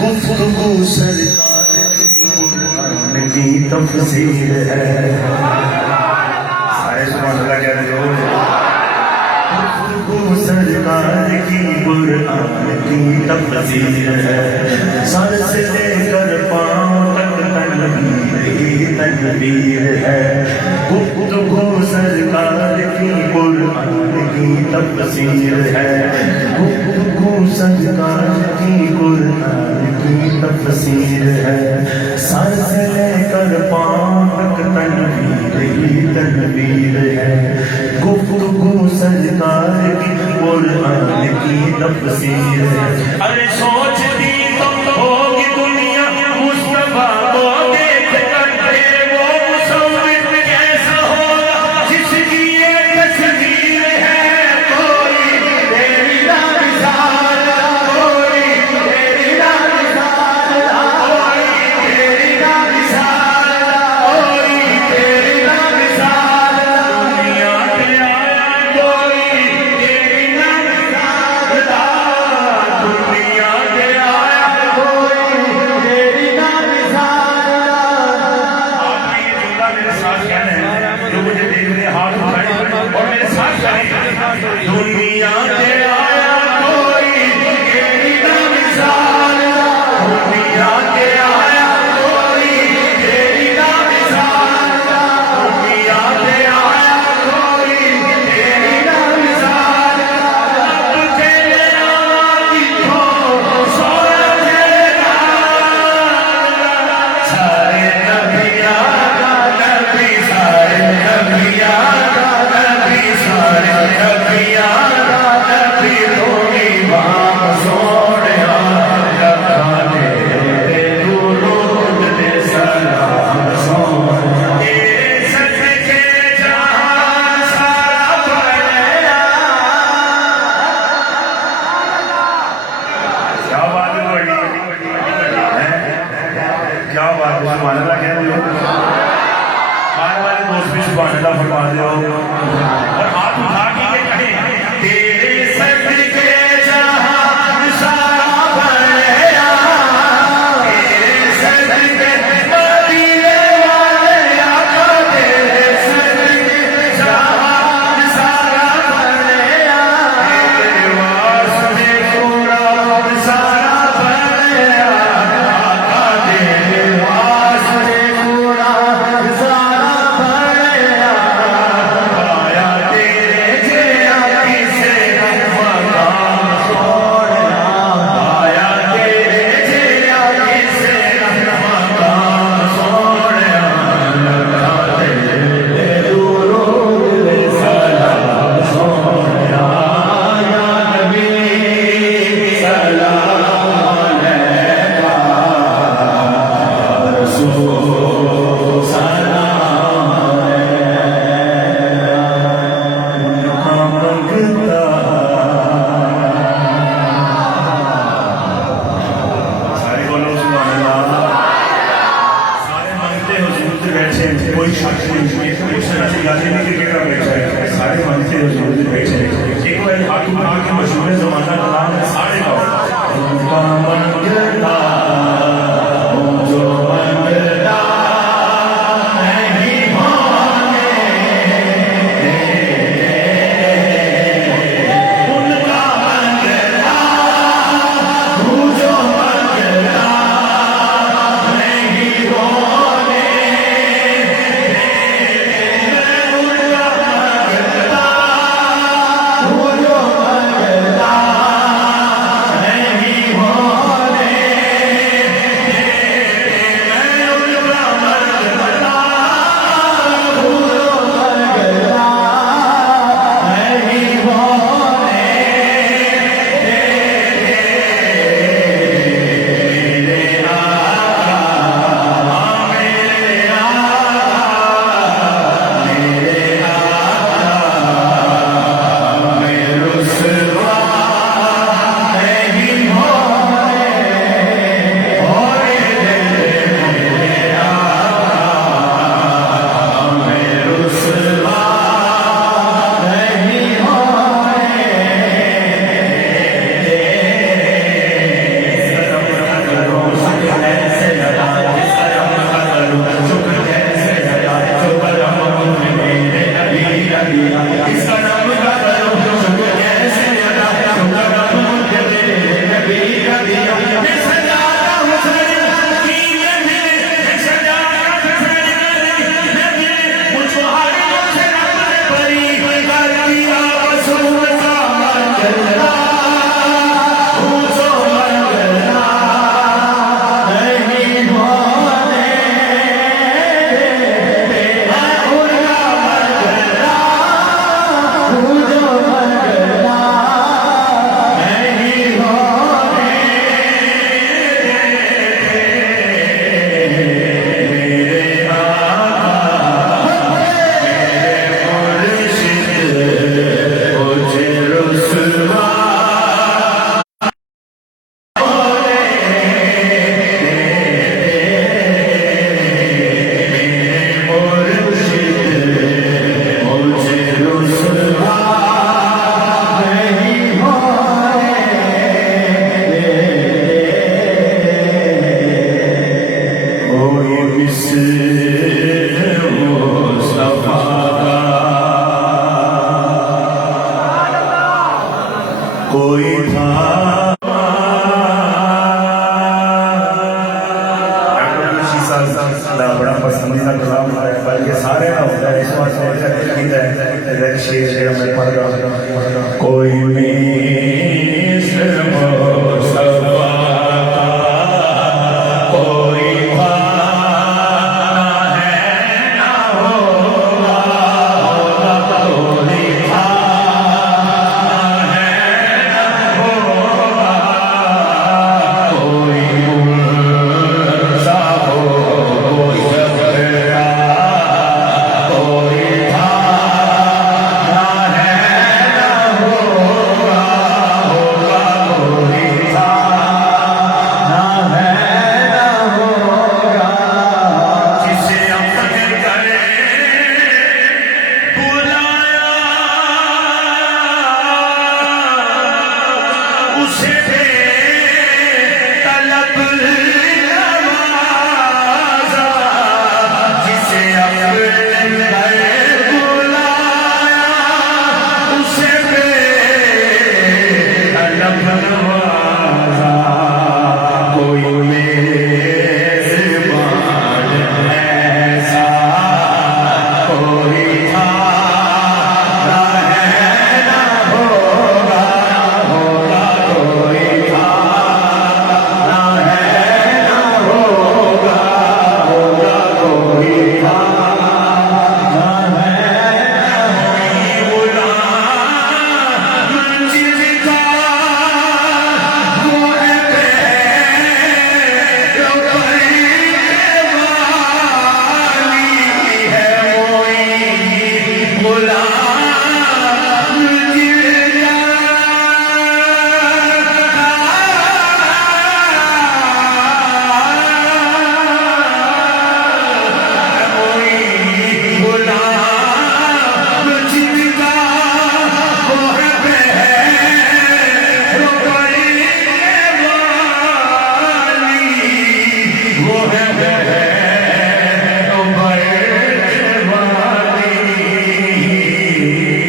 گفتگو سرکار قرآن کی تفسیر ہے. سارے سبحان اللہ کہہ رہے ہو. گفتگو سرکار کی قرآن کی تفسیر ہے. سر سے لے کر پاؤں تک تنویر کی تدبیر ہے. گفتگو سرکار کی قرآن کی تفسیر ہے. گفتگو سرکار کی قرآن کی تفسیر ہے. سر سے لے کر پاؤں تک تنویر کی تدبیر ہے. گفتگو سرکار کی قرآن کی تفسیر ہے. ارے سوچتی تم ہوگی دنیا مصطفیٰ کو دیکھ کر وہ مصور کیسا ہوگا جس کی یہ تصویر ہے. کوئی تیری نہ مثال، کوئی تیری نہ مثال، کوئی تیری نہ مثال، کوئی تیری نہ مثال. دنیا پہ آیا کوئی تیری نہ مثال، دنیا پہ آیا کوئی تیری نہ مثال. آپ نے یہ جملہ میرے ساتھ کہنا ہے. جو مجھے دیکھ رہے ہاتھ اٹھائیں اور میرے ساتھ کہیں دنیا پہ آیا کوئی تیری نہ مثال، دنیا پہ آیا کوئی تیری نہ مثال، دنیا پہ آیا کوئی تیری نہ مثال. اب تیرے آواز کو سونا تیرا سارے نبیاں کا نبی، سارے نبیاں کا نبی، سارے نبیاں کا نبی. روی بام سوڑیا رکھا دے درود دے سلام سون. تیرے صدقے جہاں سارا بھریا. کیا بات ہے بڑی، کیا بات ہے. سبحان اللہ کہہ رہے ہو. آنے والے دوست بھی سبحان اللہ فرما دے ہو اور ہاتھ اٹھا کے یہ کہیں تیرے صدقے جہاں سارا بھریا. تیرے صدقے مدینے والے آقا، تیرے صدقے جہاں سارا بھریا. تیرے واسطے قرآن سارا بھریا. آقا تیرے واسطے قرآن سارا بھریا. آیا تیرے مثل مصطفیٰ کا کوئی تھا بڑا پسندیدہ کلام ہے بلکہ سارے نہ ہوتا ہے اس واسطے شیر میں پڑھ رہا کوئی مثل مصطفیٰ کا کوئی تھا نہ ہوگا کوئی تھا نہ ہوگا کوئی مرزا ہو کوئی جبرا کوئی تھا نہ ہوگا کوئی تھا نہ ہوگا جسے اپنے گھر بلایا اسے بے طلب نوازا جسے اپنے گھر بلایا اسے بے طلب نوازا کوئی میزبان ایسا کوئی تھا نہ ہوگا کوئی تھا نہ ہوگا کوئی تھا نہ غلام منزل کا وہ ہے والی ہے وہی غلام منزل غلام جن کا وہ ہے بہر بڑی والی وہ ہے بہر بڑی والی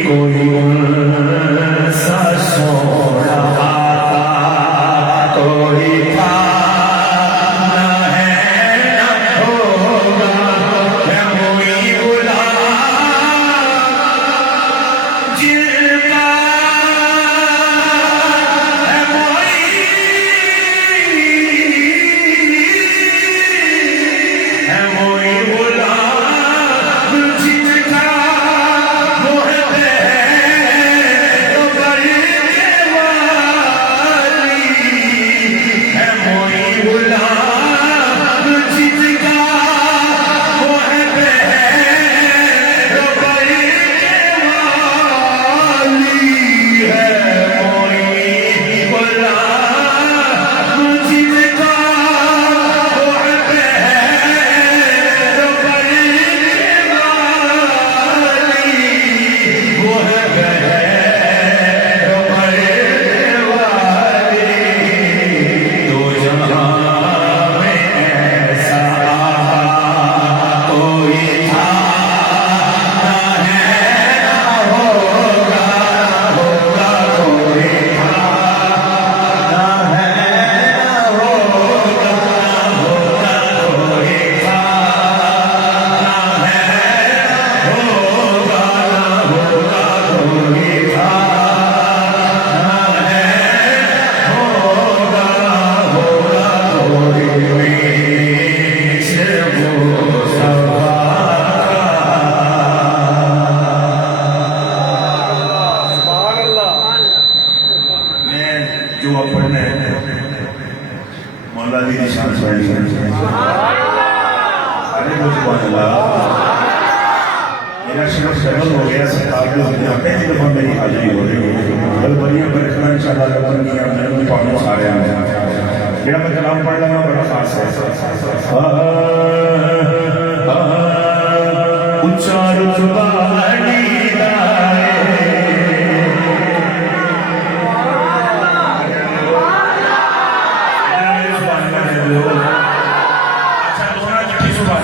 کوئی سا سونا آتا کوئی تھا نہ ہوگا ہے وہی غلام جن کا ہے وہی غلام جن کا وہ ہے بہر بڑی والی ہے وہی غلام جن کا وہ ہے بہر بڑی والی ہے وہی غلام جن کا وہ ہے بہر بڑی والی وہ ہے بہر بڑی والی تو جہاں میں ایسا کوئی تھا نہ ہوگا کوئی تھا نہ ہوگا کوئی تھا نہ ہوگا کوئی تھا کوئی مثل مصطفیٰ میں جو پڑھنا ہے مولا دی نشان سوانی سارے کو سبحان اللہ میرا شرف شرم ہو گیا ستابل ہو گیا پہلی دفعہ میری حاضری ہو رہی ہے بل بڑیاں برکتاں انشاءاللہ ربن کیا میں نے پڑھنا سارے آنے میرا میں کلام پڑھ لگا بڑا خاص ہے اچھا رتبہ لیدائے اچھا دونا جٹھی سبحان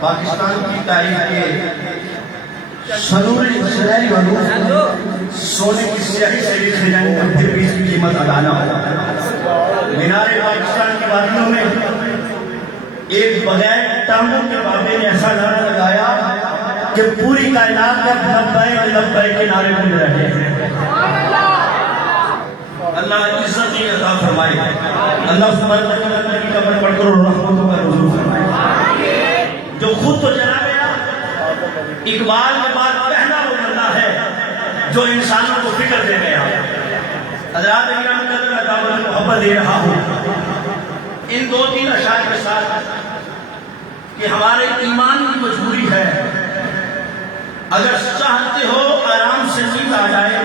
پاکستان کی تاریخ کے سرور اسرائیل والوں سونے کی سیاہی سے لکھے جانے کا پھر بھی اس کی قیمت ادا نہ ہو۔ مینار پاکستان کی وادیوں میں ایک بغیر ٹانگوں کے بابے نے ایسا نعرہ لگایا کہ پوری کائنات میں لبیک لبیک کے نعرے گونج رہے ہیں۔ اللہ عزت عطا فرمائے، اللہ سبحانہ وتعالیٰ کی قبر پڑھ کر رحمتوں کا نزول فرمائے۔ جو خود تو جناب اقبال کے بعد پہلا وہ بندہ ہے جو انسانوں کو فکر دے گیا۔ حضرات اکرام قدر میں دعوت محبت دے رہا ہوں ان دو تین اشعار کے ساتھ کہ ہمارے ایمان کی مجبوری ہے، اگر چاہتے ہو آرام سے نیند آ جائے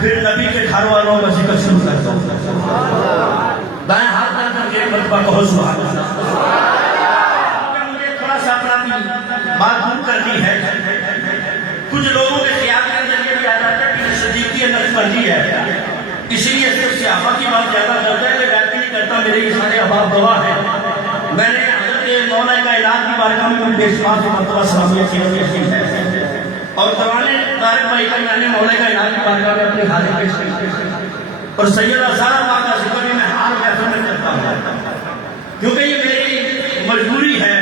پھر نبی کے گھر والوں کا ذکر شروع کر دو۔ دائیں ہاتھ کر کر کے مرتبہ کہو سبحان اللہ۔ بات دور کرنی ہے، کچھ لوگوں کے خیال کے ذریعے بھی آ جاتا ہے کہ صدیقی نقص بندی ہے، اسی لیے صرف صحابہ کی بات زیادہ کرتا ہے کہ بیعت نہیں کرتا، میرے یہ سارے احباب گواہ ہیں۔ میں نے حضرت مولا کائنات کی بارگاہ میں بے شمار مرتبہ سلامیہ کی ہے اور درانے طارق بھائی کا میں نے مولا کائنات کی بارگاہ میں اپنی حاضر پیش کی اور سیدہ زہرا پاک کا ذکر میں ہر محفل میں کرتا ہوں کیونکہ یہ میری مجبوری ہے۔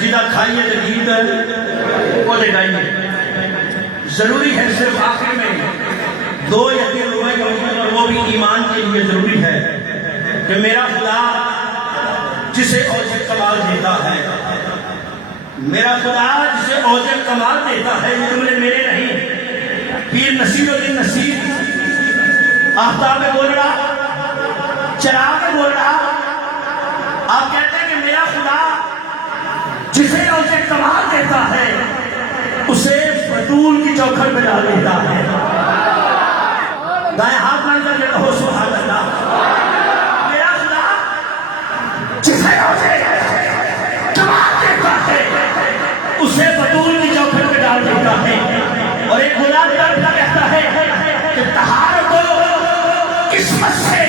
جدہ کھائیے جدید وہ لگائیے، ضروری ہے صرف آخر میں 2 یا 3 روپے کا ہوگی اور وہ بھی ایمان کے لیے ضروری ہے کہ میرا خدا جسے اوجہ کمال دیتا ہے، میرا خدا جسے اوجہ کمال دیتا ہے، یہ جملے میرے نہیں، پیر نصیر الدین نصیر آفتاب میں بول رہا، چراغ میں بول رہا۔ آپ کہتے ہیں کہ میرا خدا جسے اوجہ کمال دیتا ہے اسے بطول کی چوکھٹ میں ڈال دیتا ہے۔ دائیں ہاتھ مان کر کے کہو سبحان اللہ۔ میرا خدا جسے اوجہ کمال دیتا ہے اسے بطول کی چوکھٹ میں ڈال دیتا ہے۔ اور ایک غلام درد کا کہتا ہے کہ طہارت و قسمت سے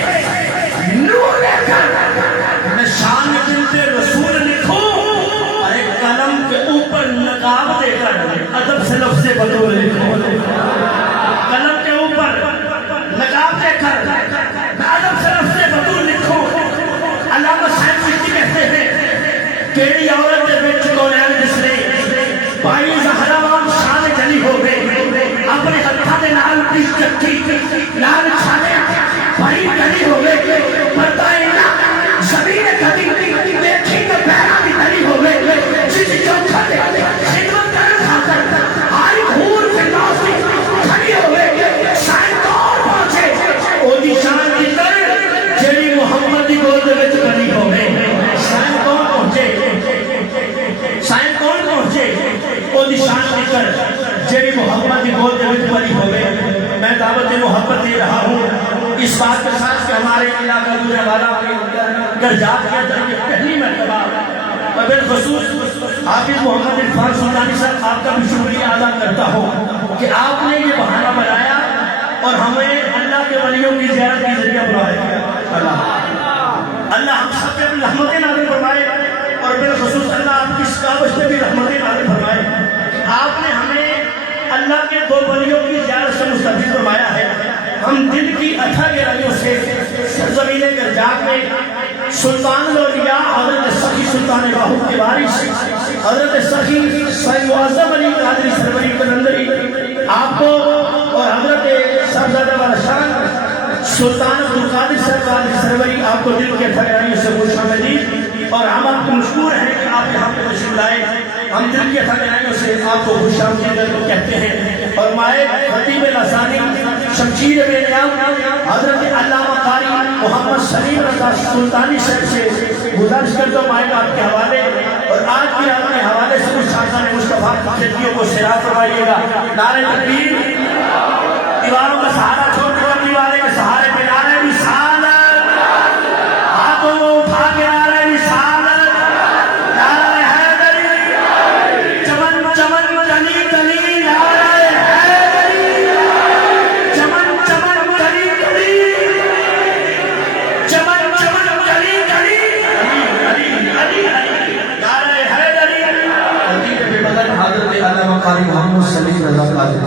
نور لے کر میں شان بنت رسول لکھوں، قلم کے اوپر نقاب دے کر ادب سے لفظ بطول لکھوں۔ قلم کے اوپر نقاب دے کر ادب سے لفظ بطول لکھوں۔ علامہ صاحب سیدھی کہتے ہیں کیڑی عورت دے وچ کونین جس نے پائی زہراوان شان جلی ہو گئے، اپنے ہتھاں دے نال پیش چکی لال چھالے پائی جلی ہو گئے، پردہ نہ زمین کبھی دیکھی تو پیرا بھی جلی ہو گئے، جس چوکھا دے خدمت کرن خاطر آئی حور فردوسی کھڑی ہو گئے، شاید کون پہنچے او دی شان کی در جیڑی محمد دی گود وچ بنی ہو گئے۔ شاید کون پہنچے، شاید کون پہنچے او دی شان کی در جیڑی محمد دی گود وچ بنی ہو گئے۔ میں دعوت محبت دے رہا ہوں اس بات کے ساتھ کہ ہمارے علاقہ دورے والا گرجات کے اندر یہ پہلی مرتبہ اور بالخصوص حافظ محمد عرفان سلطانی صاحب آپ کا بھی شکریہ ادا کرتا ہوں کہ آپ نے یہ بہانہ بنایا اور ہمیں اللہ کے ولیوں کی زیارت کی ذریعہ بنایا۔ اللہ ہم سب پہ اپنی رحمتیں نازل فرمائے اور بالخصوص اللہ آپ کی اس کاوش پہ بھی رحمتیں نازل فرمائے کہ آپ نے ہمیں اللہ کے 2 ولیوں کی زیارت سے مستفید فرمایا ہے۔ ہم دل کی اتھا گہرائیوں سے سرزمین گرجات میں سلطان الاولیاء حضرت سخی سلطان باہو کے وارث حضرت سخی سید معظم علی قادری سروری قلندری آپ کو اور حضرت صاحبزادہ والا شان سلطان عبدالقادر سرکار سروری آپ کو دل کے اتھا گہرائیوں سے خوش آمدید اور ہم آپ کو مشکور ہیں کہ آپ یہاں پہ تشریف لائے۔ ہم دل کے اتھا گہرائیوں سے آپ کو خوش آمدید کہتے ہیں اور مائے خطیب لسانی شمشیر بے نیام حضرت علامہ قاری محمد سلیم رضا سلطانی صاحب سے گزارش کر دو مائک آپ کے حوالے، اور آج بھی آپ کے حوالے سے کچھ شاہزادہ مصطفیٰ کی زندگیوں کو سیراب کروائیے گا۔ نعرہ تکبیر، دیواروں کا سہارا چھوڑ کر دیوارے کے سہارے پہ نعرہ رسالت، ہاتھوں کو اٹھا کے نعرہ رسالت، نعرہ حیدری، چمن چمن تلی تلی نعرہ حیدری، چمن چمن تلی تلی، چمن چمن تلی تلی، علی علی نعرہ حیدری۔ خطیب بے بدن حضرت علامہ قاری محمد سلیم رضا قادری۔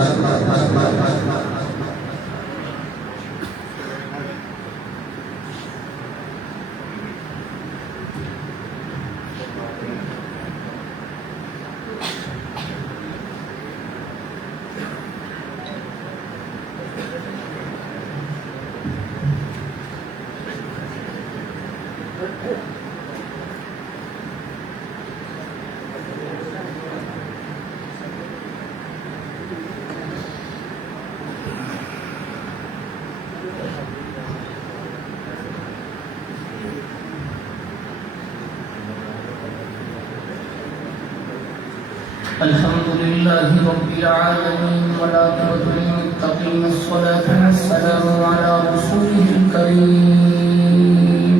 الحمد لله رب العالمين والعاقبة للمتقين الصلاة والسلام على رسوله الكريم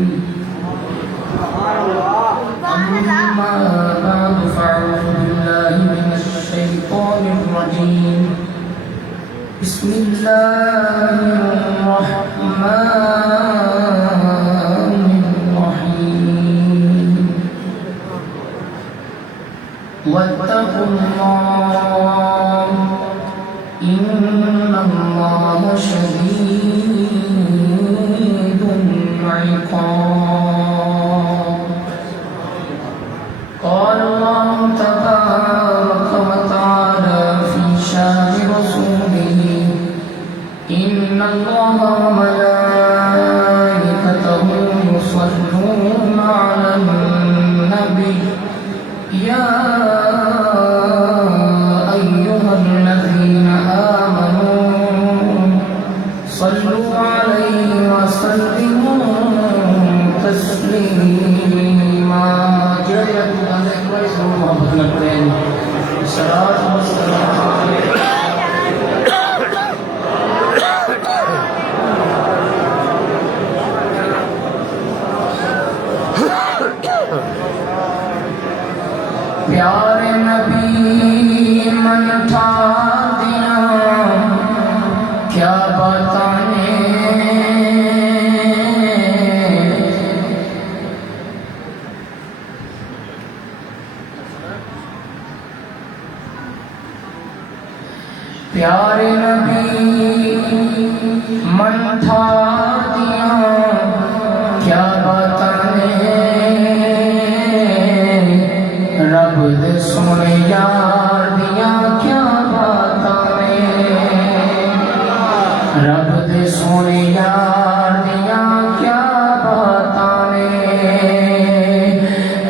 أما بعد فأعوذ بالله من الشيطان الرجيم بسم الله الرحمن الرحيم واتقوا الله إن الله شديد العقاب قال الله تبارك وتعالى في شان رسوله إن الله وملائكته يصلون على النبي يا أيها الذين آمنوا صلوا عليه وسلموا تسليما جاءت عليك ويسر محمد القرآن الصلاة والسلام عليك پیارے نبی من ٹھار دیا کیا بتانے پیارے نبی من ٹھار دیا کیا بتانے رب دے سونے یار دیا کیا باتانے رب دے سونے یار دیا کیا باتانے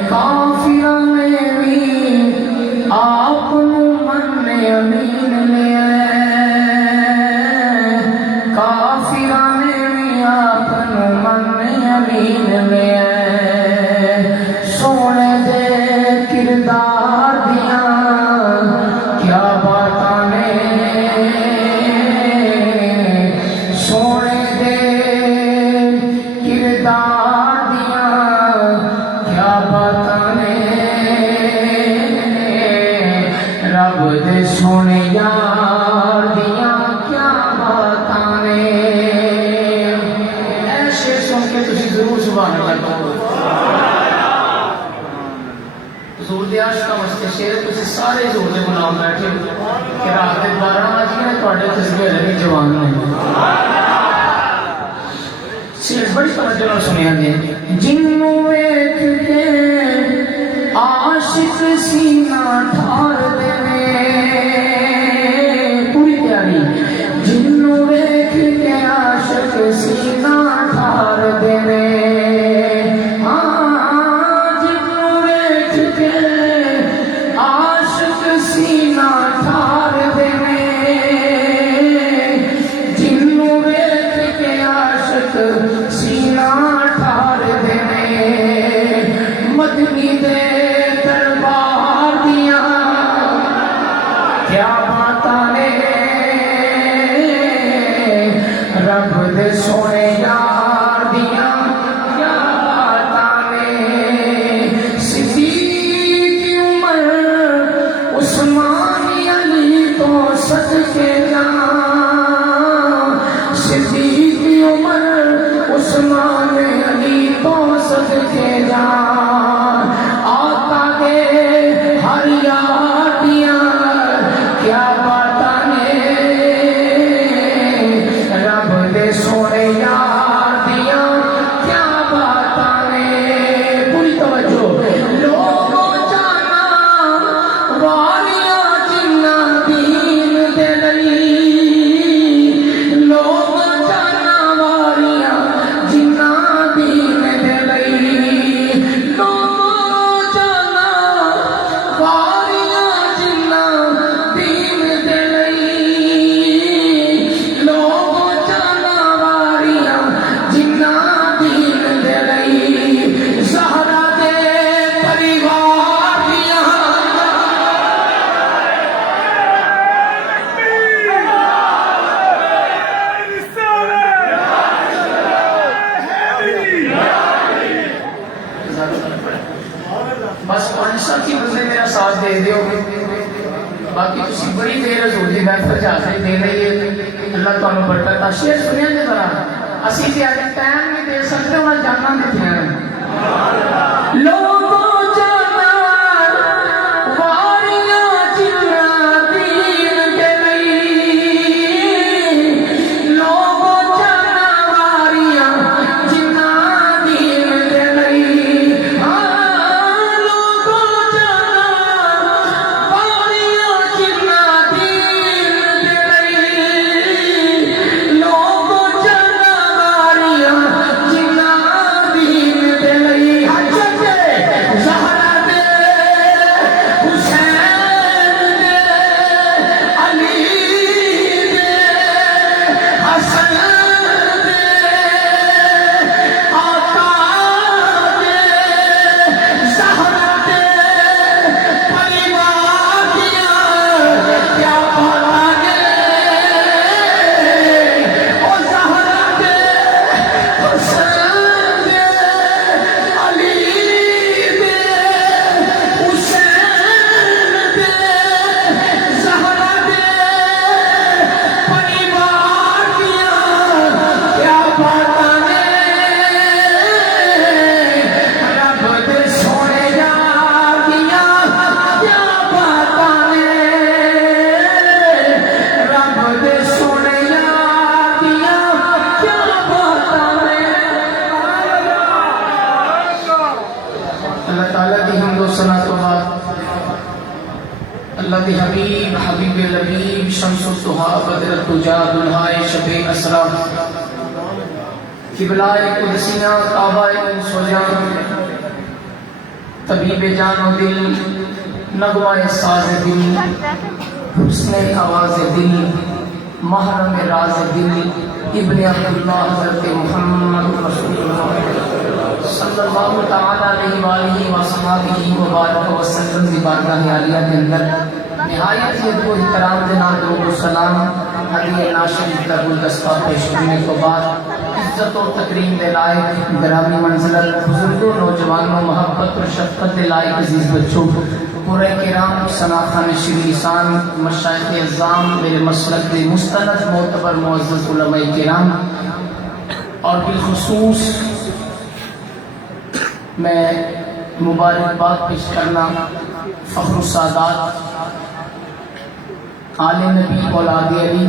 کافرہ میں بھی آپ من امین لے کافرہ میں بھی آپ من امین لے سونے دے کردار دیا کیا باتانے سونے دے کردار دیا کیا باتانے رب دے سونے یار دیا کیا باتانے ایسے سن کے تسی ضرور سبحان اللہ کہو حضور دے عاشقاں واسطے شعر تسی سارے حضور دے غلام بیٹھے کہ رات دے 12 بج گئے تواڈے تسبیح لگی جوان نے شعر بڑی توجہ نال سنیا جی جنوں ویکھ کے عاشق سینہ ٹھار دیوے پوری تیاری جنوں ویکھ کے عاشق سینہ ٹھار دیوے سینہ ٹھار دے جن ساتھی بندے میرا ساتھ دے دیو باقی تسی بڑی دیر حضور دی محفل جا کے دے رہی ہے اللہ تعالیٰ برکت شیر سنیا جی ذرا اسی تے اج ٹائم نہیں دے سکتے انہاں جاناں دتیاں ہیں لوگوں جانا واریاں جناں دین دے لئی لوگوں جانا واریاں جناں دین دے لئی ہاں لوگوں جانا واریاں جناں دین دے لئی لوگوں جانا واریاں جناں دین دے لئی حضرت زہرا دے حسین دے علی دے حسن دے آقا دے زہرا دے پریوار دیا کیا بھلا گے او زہرا دے حسین دے علی دے حسین دے زہرا دے پریوار دیا کیا باتاں نے رب دے سونے یار دیا کیا باتاں نے رب دے سونے یار دیا کیا باتاں نے اللہ تعالیٰ کی حمد و ثنا تو بعد اللہ کے حبیب حبیب لبیب شمس الضحیٰ بدر الدجا دلہائے شب اسرا قبلۂ قدسیہ کعبہ سوجان طبیب جان و دل نغمہ ساز دل حسن آواز دل محرم راز دل ابن عبداللہ حضرت محمد رسول اللہ صلی اللہ تعالیٰ علیہ وآلہ وصحبہ وبارک وسلم کی بارگاہ عالیہ کے اندر نہایت ادب و احترام کے نام درود و سلام ہدیہ ناشری کا گلدستہ پیش کرنے کے بعد عزت و تکریم کے لائق گرامی منزلت بزرگوں نوجوانوں محبت و شفقت کے لائق عزیز بچوں پورے کرام سناخان شری لسان مشائخ اعظام میرے مسلک کے مستند معتبر معزز علماء کرام اور بالخصوص میں مبارکباد پیش کرنا فخر السادات آل نبی اولاد علی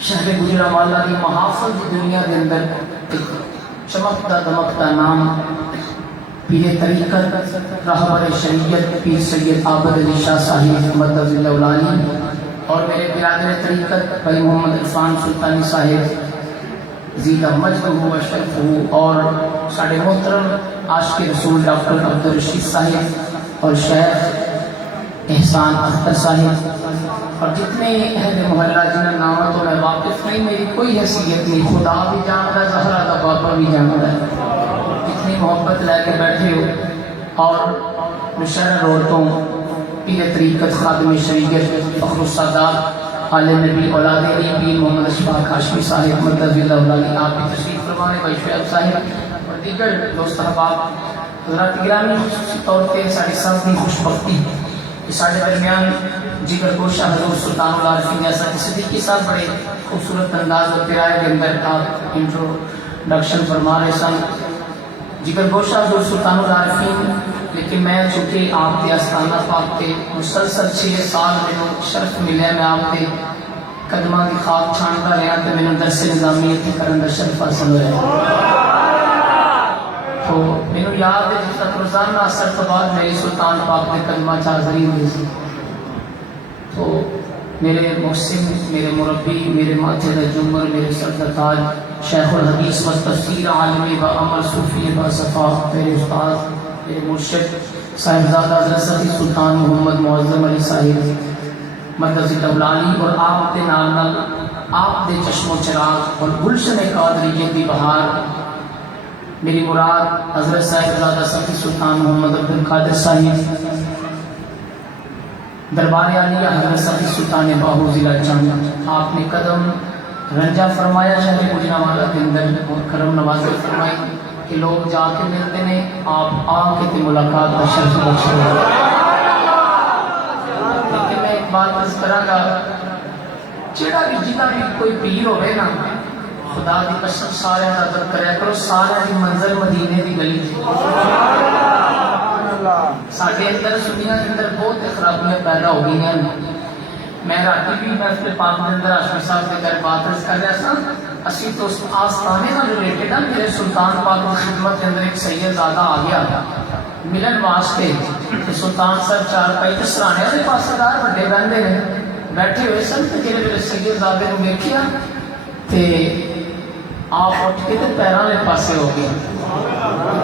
شہر گجرانوالہ کی محافظ دنیا کے اندر ایک چمکتا دمکتا نام پیر طریقت رہبر شریعت پیر سید عابد علی شاہ صاحب مدد اللہ علی اور میرے برادر طریقت بھائی محمد عرفان سلطانی صاحب زیدہ مجد ہو اشرف ہو اور ساڑھے محترم عاشق رسول ڈاکٹر عبدالرشید صاحب اور شیخ احسان اختر صاحب اور جتنے اہل محلہ جنہوں نامہ تو میں واقف نہیں میری کوئی حیثیت نہیں خدا بھی جانتا ہے زہرا کا بابا بھی جانتا ہے اتنی محبت لے کے بیٹھے ہو اور مشرر عورتوں پیر طریقت خادم شریعت فخر السادات آل نبی اولاد علی پیر محمد اشفاق ہاشمی صاحب مدد اللہ علی آپ کی تشریف فرمانے بھائی شعیب صاحب اور دیگر دوست احباب حضرات گرامی خصوصی طور پہ ساڑھے ساتھ کی خوش بختی کہ ساڑھے درمیان جگر گوشہ حضور سلطان العارفین ایسا صدیقی صاحب بڑے خوبصورت انداز و پیرائے کے اندر آپ انٹروڈکشن فرما رہے سن جگر گوشہ حضور سلطان العارفین لیکن میں چونکہ آپ کے آستانہ پاک کے مسلسل 6 سال میں شرف ملے میں آپ کے قدمہ کی خواب چھانتا رہا تو میں نے درس نظامیت کی کرن در شرف حاصل ہوئے تو میں نے یاد ہے جس تک روزانہ اثر تو بعد میری سلطان پاک نے قدمہ چاہزری ہوئی تھی تو میرے محسن میرے مربی میرے ماتھے کا جمر میرے سر تاج شیخ الحدیث و تفسیر عالمی و عمل صوفی و صفا میرے استاد میرے مرشد صاحبزادہ حضرت صفی سلطان محمد معظم علی صاحب مدد دولانی اور آپ کے نال نال آپ دے چشم و چراغ اور گلشن قادریت دی بہار میری مراد حضرت صاحبزادہ صفی سلطان محمد عبد القادر صاحب دربار عالیہ حضرت صفی سلطان باہو ضلع جامعہ آپ نے قدم رنجا فرمایا شہر گجرانوالہ کے اندر اور کرم نوازی فرمائی کہ لوگ جا کے ملتے ہیں، آپ آ کے تے ملاقات کا شرف بخشو۔ لیکن میں ایک بات عرض کراں گا، جہاں بھی جنہ بھی کوئی پیر ہوئے نا، خدا دی قسم سارے کا ادب کریا کرو، سارے دی منزل مدینے دی گلی جی۔ ساڈے اندر سنیاں کے اندر بہت خرابیاں پیدا ہو گئی ہیں۔ میں راتی بھی محفل پاک کے اندر ہاشمی صاحب کے گھر بات عرض کر رہا تھا، اسی تو اس آستانے کا ریلیٹڈ ہے، میرے سلطان پاک کی خدمت کے اندر ایک سید زادہ آ گیا ملن واسطے، کہ سلطان صاحب چار پائی تے سرانے دے پاسدار بڑے بہندے نے بیٹھے ہوئے سن، تے جڑے میرے سید زادے نو ویکھیا تے آپ اٹھ کے تے پیراں دے پاسے ہو گئے،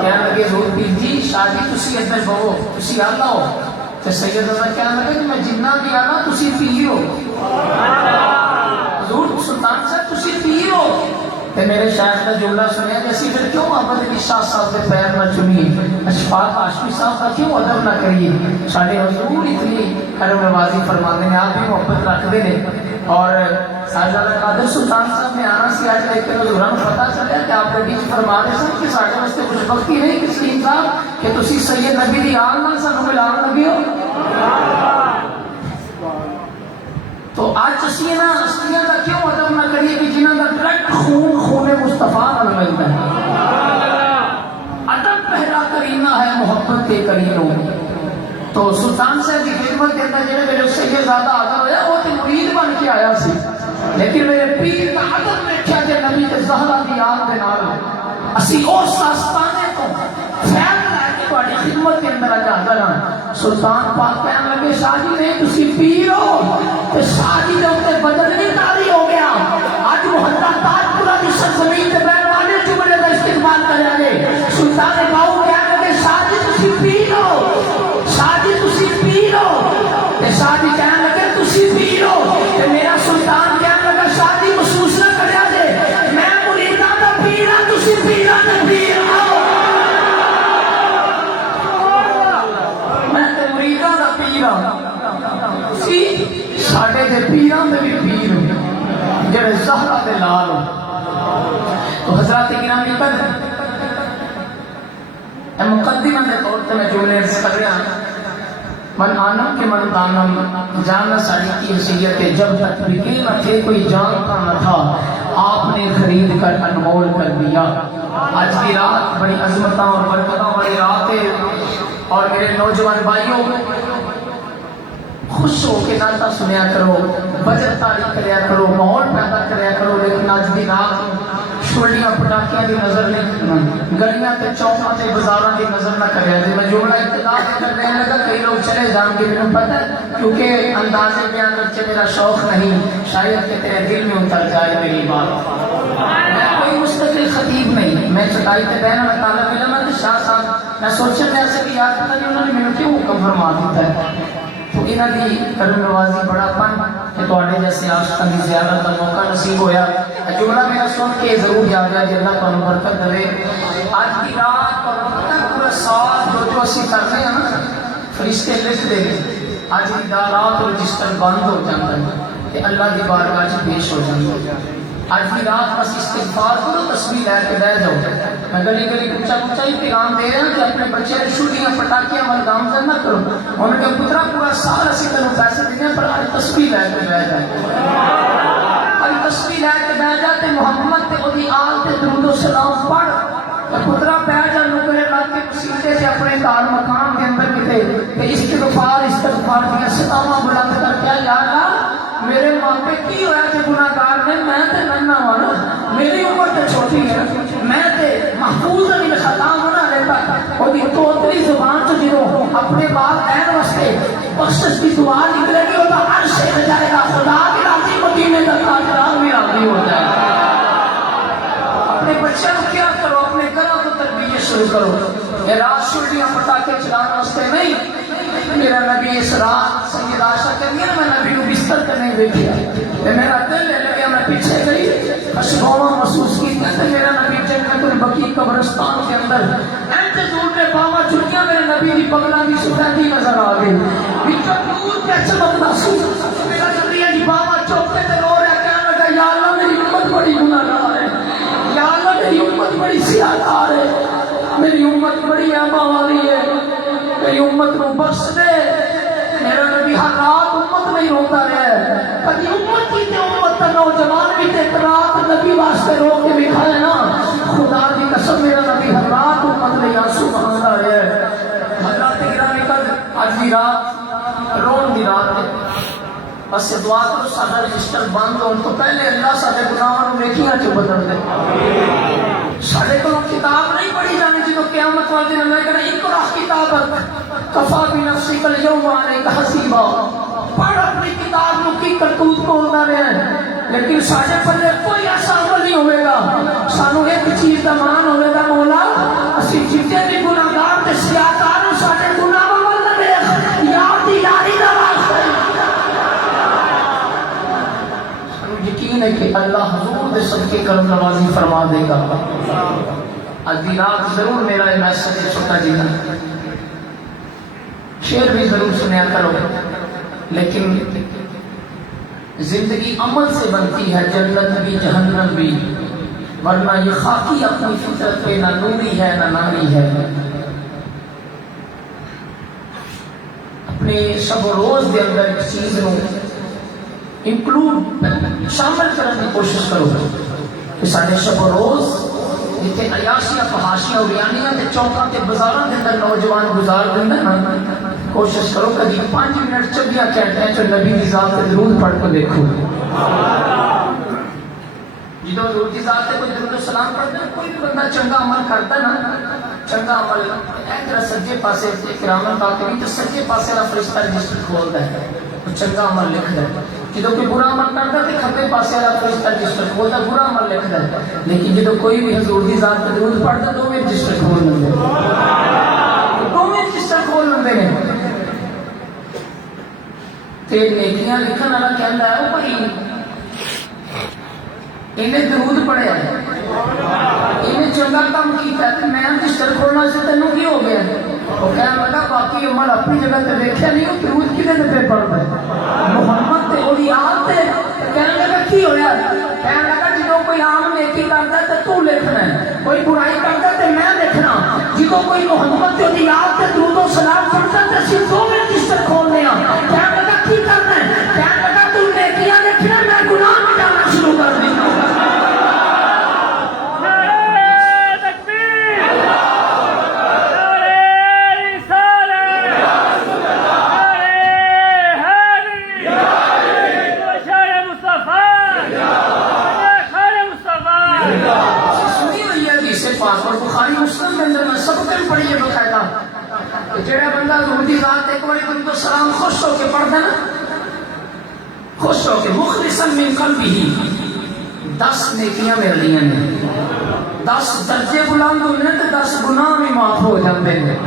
کہنے لگے حضور پیر جی شادی تسی ادھر بہو، تسی آلہ ہو، تے سید زادہ کہنے لگے کہ میں جنہ بھی آنا تسی پیر ہو، حضور سلطان صاحب تسی پیر ہو۔ تے میرے شیخ کا جملہ سنیا کہ اسی پھر کیوں محمد علی شاہ صاحب کے پیر نہ چومیے، اشفاق ہاشمی صاحب کا کیوں ادب نہ کریے؟ سارے حضور اتنی کرم نوازی فرمانے ہیں، آپ بھی محبت رکھتے ہیں۔ اور ساجدہ قادر سلطان صاحب نے آنا سی آج، لیکن حضوراں کو پتہ چلیا کہ آپ کے بیچ فرما رہے سن کہ ساڈے واسطے کچھ وقتی نہیں کہ سلیم صاحب کہ تسی سید نبی دی آل نال سانوں ملان لگے ہو۔ تو آج اسی نا ہستیاں کا کیوں ادب نہ کریے کہ جنہاں کا ڈائریکٹ خون مصطفیٰ نال ملتا ہے؟ ادب پہلا کرینہ ہے محبت کے کرینوں۔ تو سلطان صاحب کی خدمت کے اندر جڑے میرے سید زادہ حاضر ہویا وہ تو مرید بن کے آیا سی، لیکن میرے پیر کا ادب دیکھا کہ نبی تے زہرا دی یاد دے نال اسی اس آستانے تو فیض لے کے تہاڈی خدمت کے اندر حاضر ہاں۔ سلطان پاک کہنے لگے شاہ جی نہیں تسی پیر ہو، تے شاہ جی دے اوتے بدل نہیں تاری ہو گیا۔ اج محلہ تاج پورا دی سرزمین تے بیٹھ والے جملے دا استقبال کریا گے۔ سلطان باؤ کہنے لگے شاہ جی تسی پیر ہو، شاہ جی تسی پیر ہو، تے شاہ جی کہنے لگے تسی پیر ہو، تے میرا سلطان کہنے لگا شاہ جی محسوس نہ کریا جے میں مریداں دا پیر ہاں، تسی پیراں دے پیر ہو۔ میں تے مریداں دا پیر ہاں، تسی ساڈے دے پیراں دے بھی پیر ہو جڑے زہرا دے لال ہو۔ تو حضرات گرامی قدر مقدمہ کے طور پہ میں جملے عرض کر رہا ہوں، من آنم کے من دانم جاننا ساری کی حیثیت ہے، جب تک بکے نہ تھے کوئی جانتا نہ تھا آپ نے خرید کر انمول کر دیا۔ آج کی رات بڑی عظمتاں اور برکتاں والی رات ہے، اور میرے نوجوان بھائیوں خوش ہو کے ناتا سنیا کرو، بجر تاریخ کریا کرو، ماحول پیدا کریا کرو، لیکن آج کی رات چھوڑیاں پٹاکیاں دی نظر نہیں، گلیاں تے چوکاں تے بازاراں دی نظر نہ کریا جی۔ میں جملہ ابتدا کر رہنے لگا کئی لوگ چلے جان کے میرے پتہ ہے، کیونکہ اندازے بیان سے میرا شوق نہیں، شاید کہ تیرے دل میں اتر جائے میری بات۔ میں کوئی مستقل خطیب نہیں، میں چٹائی تے بہنا میں طالب علم ہے کہ شاہ صاحب میں سوچا میں ایسے کہ یاد پتہ نہیں انہوں نے میرے کیوں حکم فرما دیتا ہے۔ تو انہاں دی کرم نوازی بڑا پن کہ تواڈے جیسے عاشقاں دی زیارت کا موقع نصیب ہویا۔ جملہ میرا سن کے ضرور یاد ہے، اللہ تانوں برکت دے۔ آج کی رات اور پورا سال جو اسی کرتے ہیں نا، فرشتے لکھ دے آج کی رات رجسٹر بند ہو جاتا ہے کہ اللہ کی بارگاہ چ پیش ہو جاتا ہے۔ آج کی رات بس استغفار کرو، تسبیح لے کے بیٹھ جاؤ۔ میں گلی گلی کچا کچا ہی پیغام دے رہا کہ اپنے بچے چھٹیاں پٹاکیاں وال گامزن نہ کرو، ان کے پترا پورا سال اسی تینوں پیسے دینے پر آج تسبیح لے کے بیٹھ جائے، آج تسبیح لے کے بیٹھ جاتے محمد تے اودی آل تے درود و سلام پڑھ تے پترا بیٹھ جا نکرے لگ کے مسیتے سے اپنے کار مقام کے اندر کتے کہ استغفار دیا ستاواں بلند کر کے یا اللہ میرے ماپے کی ہویا کہ گناہگار نے، میں تے ننھا والا، میری عمر تے چھوٹی ہے، میں تے محفوظ نہیں خطا ہونا لیتا۔ اور یہ توتری زبان تو جنہوں اپنے باپ این واسطے بخشش کی دعا نکلے گی اور عرش ہو جائے گا، خدا کی راضی مدینے کا تاجدار بھی راضی ہو جائے گا۔ اپنے بچوں کو کیا کرو، اپنے گھروں کو تربیت شروع کرو۔ یہ رات چھڑیاں پٹاکے چلانے واسطے نہیں، میرا نبی اس رات سید عائشہ کہتی ہے میں نبی کو بستر تے نہیں دیکھا، میرا دل لے لگیا، میں پیچھے گئی اشباوا محسوس کی کہ میرا نبی جنت البقیع قبرستان کے اندر ایسے دور پہ باوا چکیاں میرے نبی کی پگڑاں کی سفیدی نظر آ گئی، بچوں دور پہ چمکتا سی، میرا نبی جی باوا چوکتے تے رو رہا، کہنے لگا یا اللہ میری امت بڑی گناہگار ہے، یا اللہ میری امت بڑی سیاہکار ہے، میری امت بڑی ایبا والی ہے، میری امت کو بخش دے۔ میرا نبی ہر رات امت میں ہی روتا رہا ہے، کبھی امت کی تے امت کا نوجوان بھی تے رات نبی واسطے رو کے بھی کھائے نا، خدا کی قسم میرا نبی ہر رات امت میں آنسو بہاتا رہا ہے۔ حضرات گرامی قدر آج بھی رات رون دی رات ہے، بس دعا کرو سارا رجسٹر بند ہونے تو پہلے اللہ سارے گناہوں کو نیکیاں چ بدل دے۔ سارے کو کتاب نہیں پڑھی جانی جی تو قیامت والے دن اللہ کہنا اقرا کتابک کفا بنفسک الیوم علیک حسیبا، پڑھ اپنی کتاب کو کی کرتوت کو ہوتا رہے، لیکن سارے پلے کوئی ایسا عمل نہیں ہوئے گا۔ سانو ایک چیز کا مان ہوئے گا مولا اسی جتنے بھی گناہگار تے سیاکار سارے گناہ ول نہ دیکھ، یاد دی یاری دا واسطہ یقین ہے کہ اللہ حضور دے صدقے کرم نوازی فرما دے گا۔ آج دی رات ضرور میرا یہ میسج چھوٹا جی شعر بھی ضرور سنیا کرو، لیکن زندگی عمل سے بنتی ہے، جنت بھی جہنم بھی، ورنہ یہ خاکی اپنی فطرت پہ نہ نوری ہے نہ ناری ہے۔ اپنے شب و روز دے اندر ایک چیز نو انکلوڈ شامل کرنے کی کوشش کرو کہ سارے شب و روز جتنے عیاشیاں فحاشیاں بیانیاں تے چوکاں تے بازاراں دے اندر نوجوان گزار دیندا نا، کوشش کرو کبھی 5 منٹ چنگیاں کہتے ہیں نبی دی ذات تے درود پڑھ کے دیکھو۔ جدو حضور دی ذات تے کوئی درود و سلام پڑھتا ہے، کوئی بھی بندہ چنگا عمل کرتا نا، چنگا عمل اے سجے پاسے کرامن کاتبین تے سجے پاسے والا فرشتہ رجسٹر کھولدا ہے، چنگا عمل لکھدا ہے۔ جدو کوئی برا عمل کرتا ہے تو کھبے پاسے والا فرشتہ رجسٹر کھولتا برا عمل لکھدا ہے، لیکن جدو کوئی بھی حضور دی ذات تے درود پڑھدا تو وہ رجسٹر کھول لیندے دوویں رجسٹر کھول لیندے نے۔ تے نیکیاں لکھن والا کہندا ہے او بھائی انہیں درود پڑھیا ہے، انہیں چنگا کام کیتا ہے، میں رجسٹر کھولنا سے تینوں کی ہو گیا؟ وہ کہنے لگا باقی عمل اپنی جگہ تے دیکھا نہیں، وہ درود کدے تے پڑھ پڑے محمد تے اولیاء تے۔ کہنے لگا کی ہویا؟ کہنے لگا جدو کوئی عام نیکی کرتا ہے تو لکھنا ہے، کوئی برائی کرتا ہے تو میں لکھنا، جدو کوئی محمد تے اولیاء تے درود و سلام پڑھتا ہے تو اسی دو میں رجسٹر کھولنے ہاں۔ کہنے لگا کی کرنا ہے؟ کہنے لگا تو نیکیاں لکھنا، میں گناہ مٹانا شروع کر دینا۔ بخاری مسلم کے اندر میں سب کو پڑھی ہے باقاعدہ کہ جڑا بندہ حضور دی ذات ایک بار درود و سلام خوش ہو کے پڑھدا نا، خوش ہو کے مخلصا من قلبہ، 10 نیکیاں مل رہی ہیں، 10 درجے بلند ہونے تے 10 گناہ بھی معاف ہو جاندے ہیں،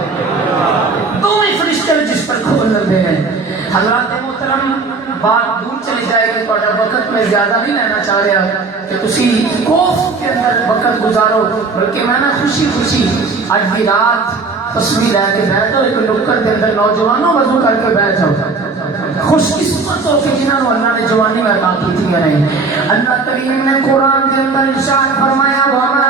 دونوں فرشتے رجسٹر کھول لیندے ہیں۔ حضرات محترم بات دور چلی جائے گی، تھوڑا وقت میں زیادہ نہیں لینا چاہ رہا کہ تسی خوف کے اندر وقت گزارو، بلکہ میں نا خوشی خوشی آج بھی رات تصویر لے کے بیٹھو، ایک نکڑ کے اندر نوجوانوں وضو کر کے بیٹھ جاؤ، خوش قسمت ہو کہ جنہوں نے اللہ نے جوانی میں عطا کی تھی نہیں۔ اللہ کریم نے قرآن کے اندر ارشاد فرمایا وَمَا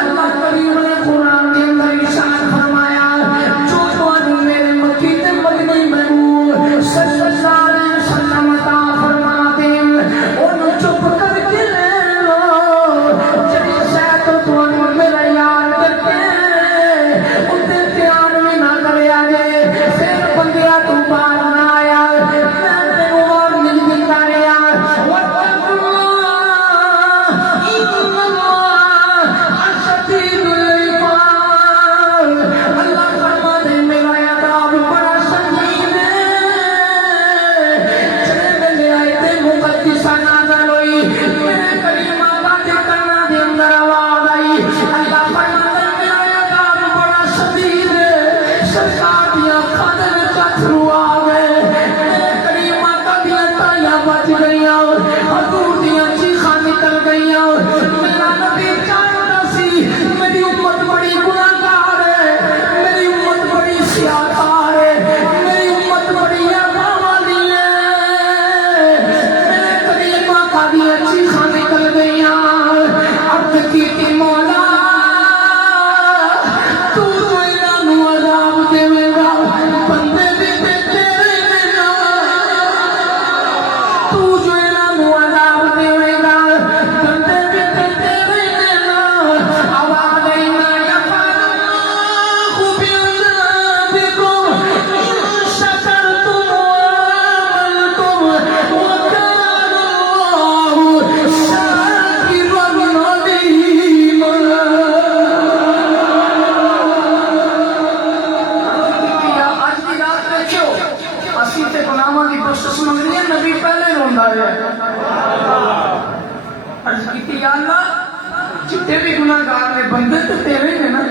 اللہ کریم چٹے بھی گناہگار نے بندے تو تیرے نے نا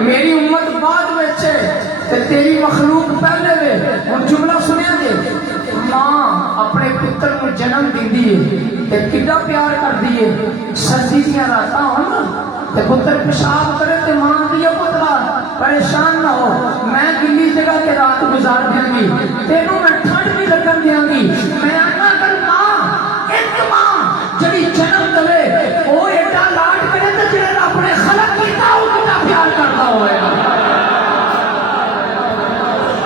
میری امت بعد وچ ہے تے تیری مخلوق پہلے وے ہن جملہ سنیا جے ماں اپنے پتر کو جنم دیندی ہے تے کڈا پیار کردی ہے سردی دیاں راتاں ہون تے پتر پیشاب کرے تے ماں دی پترا پریشان نہ ہو میں گلی جگہ تے رات گزار دیاں گی تینوں میں ٹھنڈ بھی لگن دیاں گی میں آنا کر ماں ایک ماں جڑی جنم دے وہ ایڈا لاڈ کرے تے جڑے اپنے خلق کیتا او کڈا پیار کردا ہوئے گا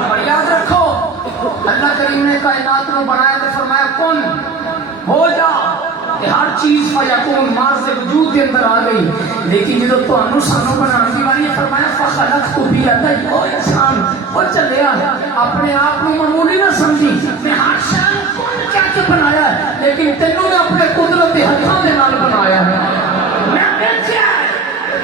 اور یاد رکھو اللہ کریم نے کائنات کو بنایا تو فرمایا کن ہو جا کہ ہر چیز فیکون ماں سے وجود کے اندر آ گئی لیکن جب تو انو سانو بنانے کی باری فرمایا فخلق تو بھی آتا ہے وہ انسان وہ چلیا اپنے آپ کو معمولی نہ سمجھی میں ہر شان کون کیا کے بنایا ہے لیکن تینوں نے اپنے قدرت ہاتھوں کے نال بنایا ہے میں دیکھیا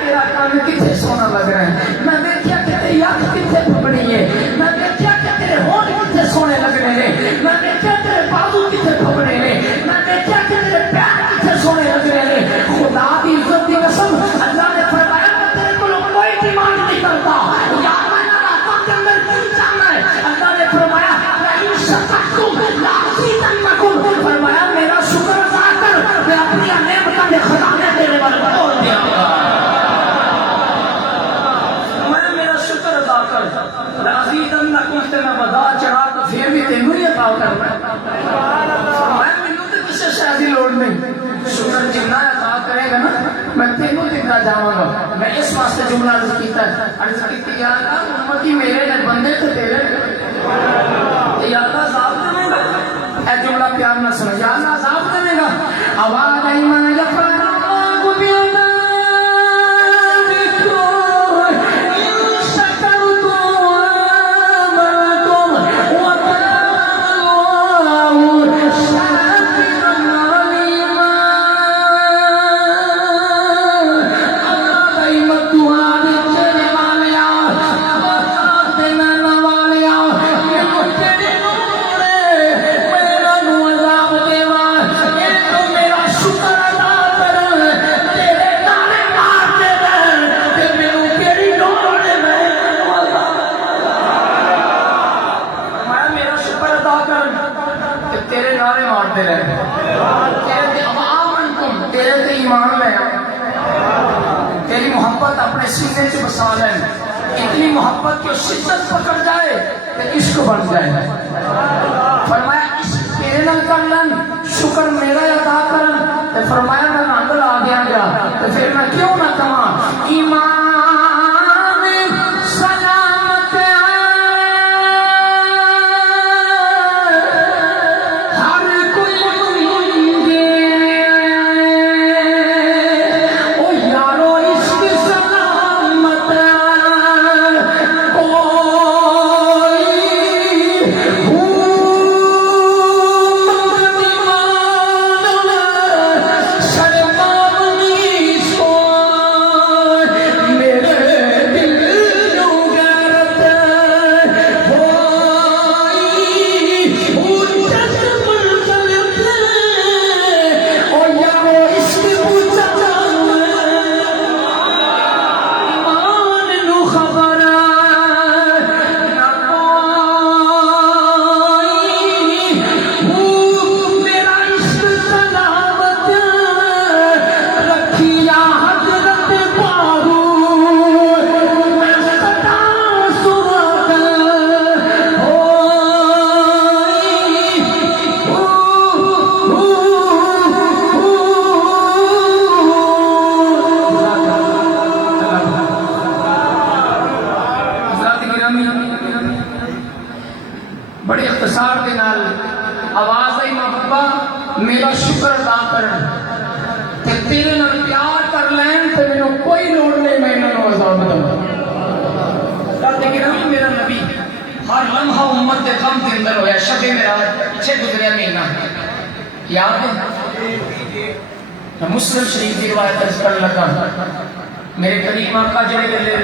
تیرا کان کتنے سونا لگ رہا ہے میں دیکھیا کہ تیری آنکھ کتنے پکڑی ہے میں دیکھیا کہ تیرے ہونٹ کتنے سونے لگ رہے ہیں میں دیکھیا تیرے بازو کتنے پکڑے ہیں میں دیکھیا کہ تیرے پیر کتنے سونے لگ رہے ہیں خدا کی عزت کی قسم اللہ نے فرمایا میں تیرے کو کوئی ڈیمانڈ نہیں کرتا یار میں نہ راتوں کے اندر کی جانا ہے اللہ نے فرمایا لئن شکرتم لازیدنکم فرمایا میرا شکر ادا کر میں اپنی نعمتوں کے خزانے تیرے پر کھول دیا میں میرا شکر ادا کر لازیدنکم تے میں بدا چڑھا تو پھر بھی تینوں ہی عطا کرنا میں مینوں تے کسی شے دی لوڑ نہیں شکر جتنا عطا کرے گا نا میں تینوں دیتا جاؤں گا میں اس واسطے جملہ عرض کیتا ہے عرض کیتی یا اللہ امتی میرے نے بندے تے تیرے یا اللہ عذاب دے گا اے جملہ پیار نہ سنو یا اللہ عذاب دے گا آواز آئی من غفر اللہ بینا اپنے سینے سے بسا لیں اتنی محبت کی شدت پکڑ جائے کہ عشق بن جائے فرمایا عشق تیرے نال کر لیں شکر میرا ادا کرن تے فرمایا میں نال آ گیا گیا تو پھر میں کیوں نہ کہاں ایمان سلامت ہر کوئی منگے او یارو عشق سلامت بڑے اختصار کے نال آواز آئی محبوبہ میرا شکر ادا کرن تے تیرے نال پیار کر لین تے مینوں کوئی لوڑ نہیں میں انہاں نوں عذاب دواں لیکن میرا نبی ہر لمحہ امت دے غم دے اندر ہویا شب معراج پیچھے گزریا مہینہ یاد ہے میں مسلم شریف کی روایت درج کرنے لگا میرے کریم آقا جڑے گلے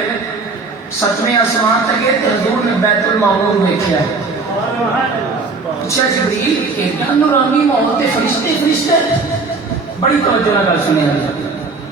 ستویں آسمان تے گئے تے حضور نے بیت المعمور دیکھا اچھا جبریل ایک نورانی موت تے فرشتے بڑی توجہ نال گل سنیا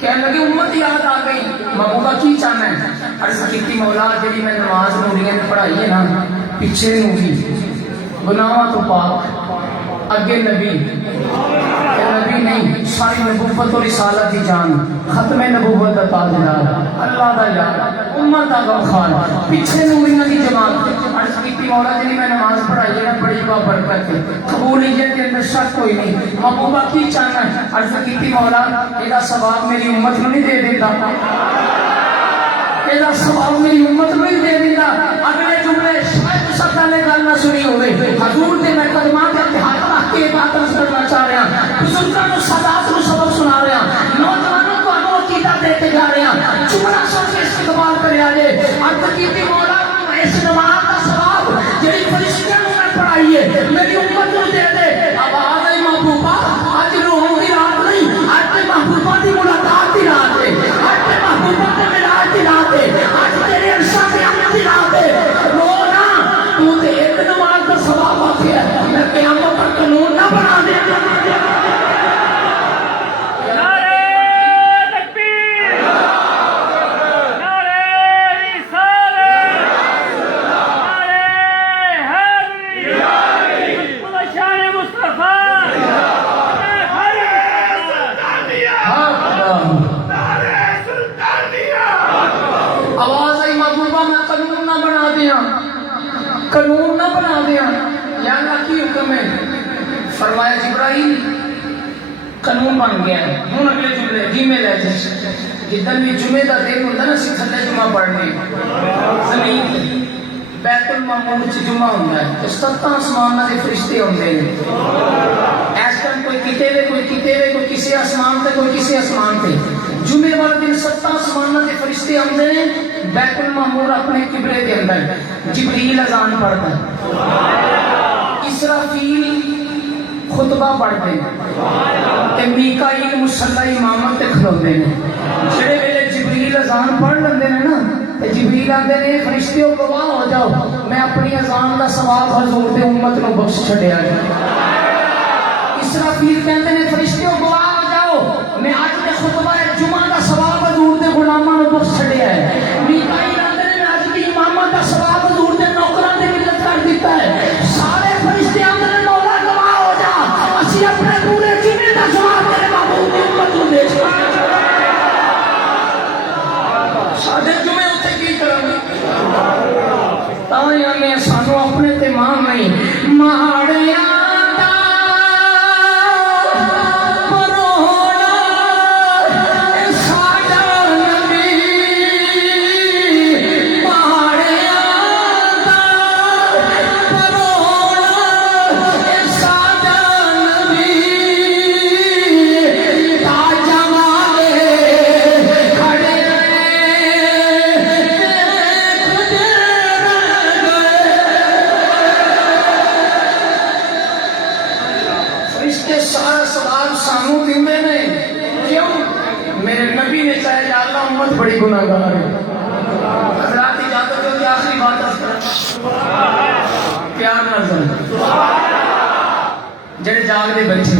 کہنے لگے امت یاد آ گئی، محبوبہ کی چاہنا ہے؟ عرض کی مولا جی میں نماز نوریاں نے پڑھائی ہے نا، پیچھے نوری گناہ تو پاک، اگے نبی نبی نہیں، ساری نبوت اور رسالت کی جان، ختم نبوت کا تاجدار، اللہ دا یار، امت دا غمخوار، پیچھے نوریاں کی جماعت۔ عرض کی مولا جی میں نماز پڑھائی ہے نا، بڑی بابرکت ہے، قبولیت کے اندر شک کوئی نہیں، محبوبہ کی چاہنا ہے؟ عرض کی مولا یہ ثواب میری امت کو نہیں دے دیتا، یہ ثواب میری امت کو نہیں دے دیتا۔ اگلے جملے شاید سب نے گل نہ سنی ہوئے، حضور نے میں قدمات کے ہاتھ رکھ کے بات کرنا چاہ رہا ہوں، بزرگوں کو سادات کو سبق سنا رہا ہوں، نوجوانوں کو انو عقیدہ دیتے جا رہے ہیں، جملہ سن کے استقبال کرے آجے۔ عرض کی مولا اس نماز کا ثواب جڑی فرشتیاں نے پڑھائی ہے میری امت کو دے دے۔ اب آ گئی محبوبہ، آج روحوں کی رات نہیں، آج محبوبہ کی ملاقات کی رات ہے، آج محبوبہ کے ملاقات کی رات ہے، آج تیرے عرصہ قیامت کی رات ہے۔ رو نا، تو تے ایک نماز کا ثواب آتی ہے، میں قیامت پر قانون نہ بنا دے۔ قانون نہ بنا دیا، یا اللہ کی حکم ہے؟ فرمایا جبرائیل قانون بن گیا ہے۔ ہوں اگلے جملے جمعے لے جائے، جدن بھی جمعے کا دن ہوتا نا سی تھلے جمعہ پڑھنے زمین بیت المعمور سے جمعہ ہوتا ہے تو 7 آسمان کے فرشتے ہوتے ہیں، اس ٹائم کوئی کتے وے کوئی کسی آسمان تے کوئی کسی آسمان تے، جمعے والے دن 7 آسمان کے فرشتے آتے ہیں بیت المعمور اپنے قبلے کے اندر، جبریل اذان پڑھتا ہے، اسرافیل خطبہ پڑھتے ہیں، میکائیل مصلی امامت تے کھلوتے ہیں، جڑے ویلے جبریل اذان پڑھ لیندے نے نا تے جبریل آندے نے فرشتیوں گواہ ہو جاؤ میں اپنی اذان دا ثواب حضور دے امت نو بخش چھڈیا ہے۔ اسرافیل کہندے نے فرشتیوں گواہ ہو جاؤ میں اج دے خطبہ جمعہ دا ثواب حضور دے غلاماں نو بخش چھڈیا ہے۔ میکائیل آندے نے میں اج دی امامت دا ثواب حضور دے نوکراں دے ملت کر دیتا ہے۔ سارے فرشتے آندے نے مولا گواہ ہو جا اسی اپنے پورے جمعے دا ثواب تیرے محبوب دی امت نو دے چھڈیا۔ ساڈے جمعے اتنے کی کریں گے تاں سانو اپنے تے مان نہیں ماڑیاں بڑی گناہگار ہے۔ حضرات اجازت ہو کہ آخری بات پیار نظر جڑے جاگ دے بچے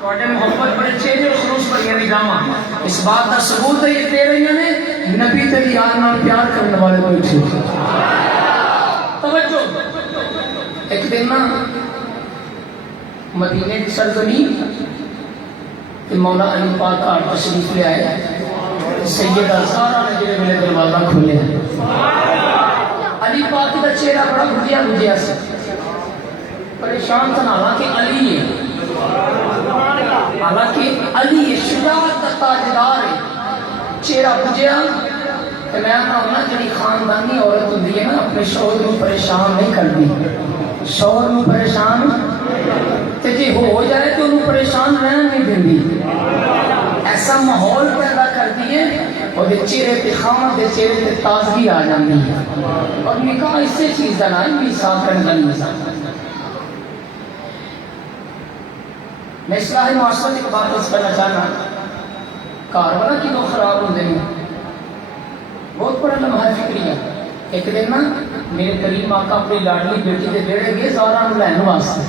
تھوڑے محبت بڑے چہرے اور خلوص پر یہ نگاہاں اس بات کا ثبوت ہے یہ دے رہی ہیں نبی تیری یاد نال پیار کرنے والے بیٹھے۔ توجہ، ایک دن نا مدینے کی سرزمین مولا علی پاک کا تشریف لے آئے، سیدہ زہرا نے جڑے ویلے دروازہ کھولے علی پاک کا چہرہ بڑا بھجیا بھجیا سی، پریشان تھا، حالانکہ علی ہے، حالانکہ علی ہے، شجاعت کا تاجدار ہے، چہرہ بھجیا کہ میں ہونا جڑی خاندانی عورت ہوتی ہے نا اپنے شوہر کو پریشان نہیں کرتی، شوہر کو پریشان تے جی ہو جائے تو انہوں پریشان رہنا نہیں دیندی، ایسا ماحول پیدا کرتی ہے اور چہرے پہ خامت دے چہرے پہ تازگی آ جاتی ہے، اور نکاح اس سے چیز کا نام بھی صاف کرنے کا نظام۔ میں اصلاحی معاشرت کی بات کرنا چاہنا، کاروانا کی لوگ خراب ہوتے ہیں، بہت بڑا لمحہ فکری ہے۔ ایک دن نا میرے کریم آقا اپنی لاڈلی بیٹی کے بیڑے گئے زہرا نو لین واسطے،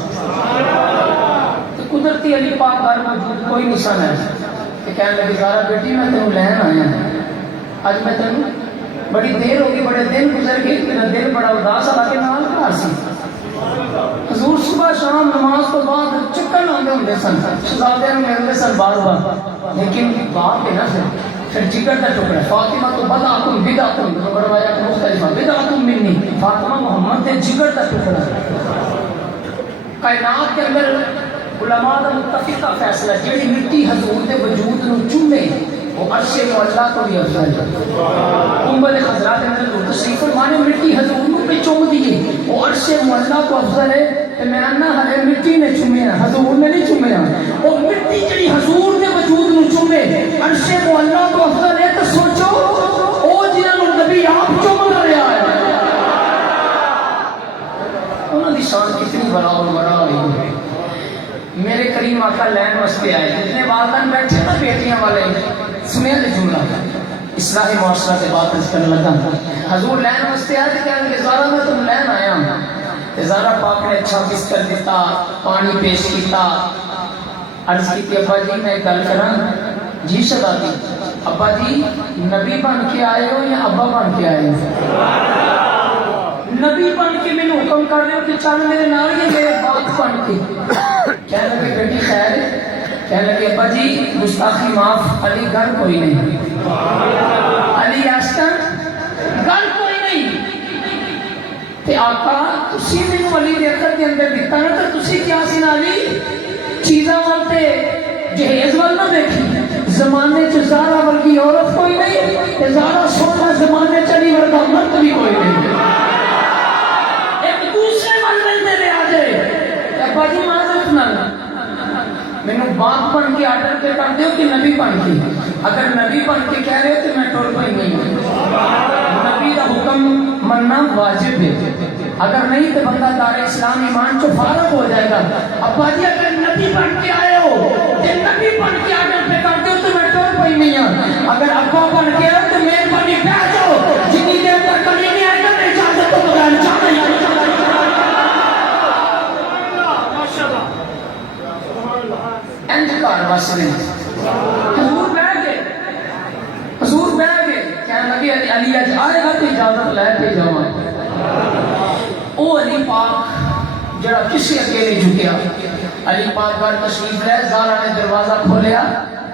تو قدرتی علی پاک گھر موجود کوئی نہیں سن ہے، کہ کہنے لگے زارا بیٹی میں تینوں لین آیا اج میں تینوں بڑی دیر ہو گئی بڑے دن گزر گئے میرا دل بڑا اداس آ کے نال گھر سی حضور صبح شام نماز تو بعد چکر لاندے ہوندے سن شہزادے نوں ملدے سن بار بار لیکن باپ ہے نا پھر جگر کا ٹکڑا فاطمہ تو بدعتم بدعتم روایت مختلف بدعتم منی فاطمہ محمد کے جگر کا ٹکڑا کائنات کے اندر علماء کا متفقہ فیصلہ جیڑی مٹی حضور کے وجود نو چومے وہ عرش معلا تو بھی افضل ہے امبل خضرات کے اندر تشریف فرمانے مٹی حضور نو پہ چوم دیے وہ عرش معلا تو افضل ہے کہ میں انا ہلے مٹی نے چومیا حضور نے نہیں چومیا وہ مٹی جڑی حضور کے وجود نو چومے عرش معلا تو افضل ہے تو سوچو او جنہاں نو نبی آپ چوم رہا ہے انہاں دی شان کتنی برابر ہوئی میرے کریم آقا لین واسطے آئے جتنے والدین بیٹھے نا بیٹیاں والے سنیا دے جملہ اصلاح معاشرہ سے بات کرنے لگا حضور لین واسطے آئے کہ کہنے زارا میں تم لین آیا ہوں زارا پاک نے اچھا بستر دیتا پانی پیش کیتا عرض کی ابا جی میں گل کراں جی شہزادی ابا جی نبی بن کے آئے ہو یا ابا بن کے آئے ہو نبی بن کے میں نے حکم کر رہے ہو کہ چل میرے نال یہ میرے باپ بن کے کہنے لگے بیٹی خیر ہے کہنے لگے ابا جی گستاخی معاف علی گھر کوئی نہیں علی آشتن گھر کوئی نہیں تے آقا تسی مینوں علی دے اکھر دے اندر دتا نا تے تسی کیا سی نا علی چیزاں واسطے جہیز وال نہ دیکھی زمانے چ زارا ورگی عورت کوئی نہیں تے زارا سونا زمانے چ علی ورگا مرد بھی کوئی نہیں باجی معذرت نہ مینوں باپ بن کے آرڈر پہ کر دیو کہ نبی بن کے اگر نبی بن کے کہہ رہے ہو تو میں ٹر پئی نہیں نبی کا حکم مننا واجب ہے اگر نہیں تو بندہ دار اسلام ایمان چو فارغ ہو جائے گا ابا جی اگر نبی بن کے آئے ہو کہ نبی بن کے آرڈر پہ کر دیو تو میں ٹر پئی نہیں ہوں اگر ابا بن کے آئے تو مہربانی بیٹھ جاؤ جتنی دیر تک کبھی نہیں آئے گا تو اجازت تو بغیر جانا ہی انجکار واسنے حضور بیٹھ گئے کہنے لگے علی اج آئے گا تو اجازت لے کے جاواں او علی پاک جڑا کسی اگے نہیں جھکیا علی پاک گھر تشریف لے زارا نے دروازہ کھولیا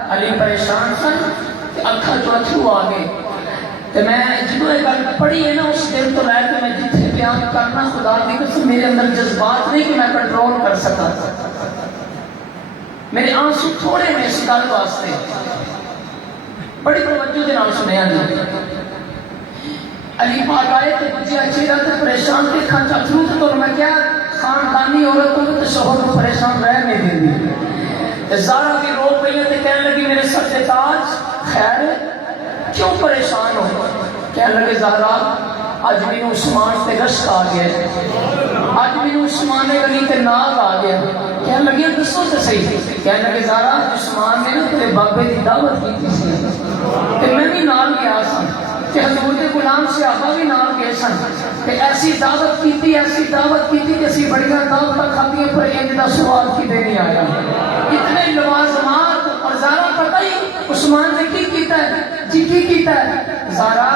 علی پریشان سن اکھاں چوں اتھرو آ گئے تے میں جدوں یہ گل پڑھی ہے نا اس دن تو لے کے میں جتھے بیان کرنا خدا دی قسم میرے اندر جذبات نہیں کہ میں کنٹرول کر سکا میرے آنسو تھوڑے میں اس گل واسطے بڑی توجہ دے نال سنیا جی علی پاک آئے تے جیا چہرہ تے پریشان تے کھان چترو تے تو میں کیا خاندانی عورتوں تے شوہر کو پریشان رہ نہیں دیندی تے زارا بھی رو پئی تے کہنے لگی میرے سر تے تاج خیر کیوں پریشان ہو کہنے لگے زارا اج مینوں عثمان تے رشک آ گیا اج مینوں عثمان علی تے ناز آ گیا کہنے لگی دسو تے صحیح کہنے لگے زارا عثمان نے نا تیرے بابے دی دعوت کی سی تے میں بھی نال گیا سا تے حضور دے غلام صحابہ بھی نال گئے سن تے ایسی دعوت کیتی کہ اسی بڑیاں دعوتاں کھادیاں پر انج دا سوال کی دے نہیں آیا اتنے لوازمات اور زارا پتہ ہی عثمان نے کی کیتا ہے جی کی کیتا ہے زارا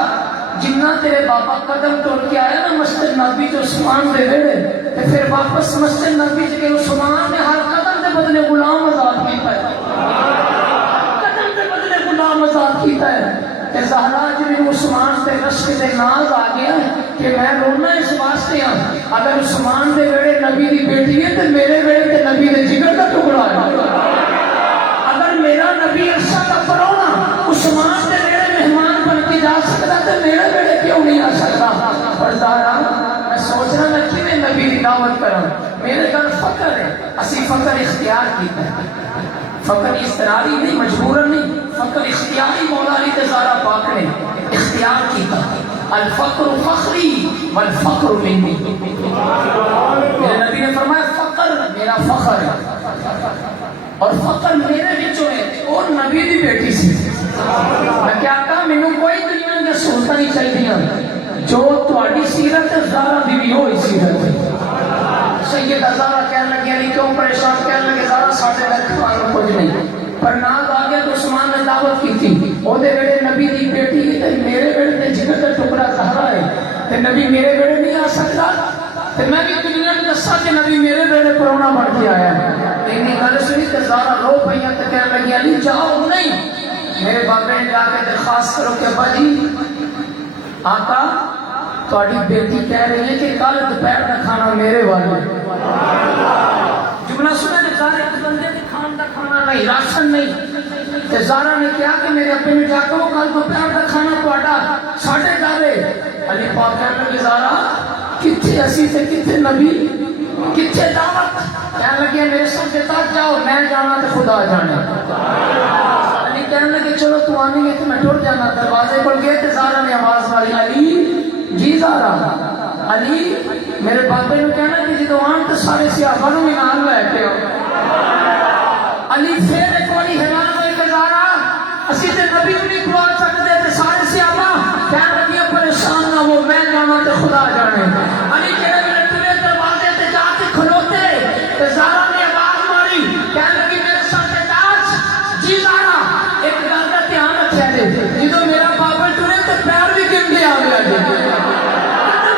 جنہ تیرے بابا قدم توڑ کے آیا نا مسجد نبی جو عثمان دے ویڑے تے پھر واپس مسجد نبی جے عثمان نے ہر قدم دے بدلے غلام آزاد کیتا ہے قدم دے بدلے غلام آزاد کیتا ہے تے زہرا جی عثمان تے رشک دے ناز آ گیا کہ میں رونا اس واسطے ہاں اگر عثمان دے ویڑے نبی دی بیٹی ہے تے میرے ویڑے تے نبی دے جگر دا ٹکڑا ہے اگر میرا نبی عرصہ دا پرونا عثمان دے ویڑے مہمان بن کے جا سکتا تے میرے ویڑے کیوں نہیں آ سکتا پر زہرا میں سوچ رہا میں کیویں نبی دی دعوت کراں میرے گھر فقر ہے اسی فقر اختیار کیتا ہے فقر اضطراری نہیں مجبورن نہیں فقر اختیاری مولا علی تے زہرا پاک نے اختیار کیتا الفقر فخری والفقر منی میرے نبی نے فرمایا فقر میرا فخر ہے اور فقر میرے وچوں ہے اور نبی دی بیٹی سی میں کیا کہا مینوں کوئی دنیا دی سہولتاں نہیں چاہیے جو تہاڈی سیرت ہے زہرا دی بھی ہوئی سیرت ہے سیدہ زہرا کہنے لگی علی کیوں پریشان کہنے لگے زہرا ساڈے گھر کھانا کچھ نہیں پر نال آ گیا تو عثمان نے دعوت کی تھی وہ دے ویڑے نبی دی بیٹی تے میرے ویڑے تے جگر کا ٹکڑا زہرا ہے تے نبی میرے ویڑے نہیں آ سکتا تے میں بھی دنیا میں دسا کہ نبی میرے ویڑے پرونا بن کے آیا اینی گل سنی تے زارا رو پئیاں تے کہنے لگی علی جاؤ نہیں میرے بابے نے جا کے درخواست کرو کہ ابا جی آقا تھوڑی بیٹی کہہ رہی ہے کہ کل دوپہر کا کھانا میرے والے جملہ سنے تے زارا ایک بندے کے کھان دا کھانا نہیں راشن نہیں تے زارا نے کہا کہ میرے ابے نے جا کے وہ کل دوپہر کا کھانا تھوڑا ساڈے جاوے علی پاک کہنے لگے زارا کتھے اسی تے کتھے نبی کتھے دعوت کہنے لگے میرے سب کے ساتھ جاؤ میں جانا تے خدا جانا علی کہنے لگے چلو تو آنی ہے تو میں ٹر جانا دروازے پر گئے تے زارا نے آواز ماری علی جی زارا علی میرے بابے نے کہنا کہ جدو آن تو سارے صحابہ نو نال لے کے علی پھر ایک باری حیران ہوئے کہ زارا اسی تے نبی نہیں پڑھا سکتے تے سارے صحابہ کہنے لگے پریشان نہ ہو میں جانا تے خدا جانے علی کہنے لگے تیرے دروازے تے جا کے کھلوتے تے زارا نے آواز ماری کہنے لگی میرے ساتھ تاج جی زارا ایک گل کا دھیان رکھیا دے جدو میرا بابا ٹرے تے پیر بھی گنتے آ گیا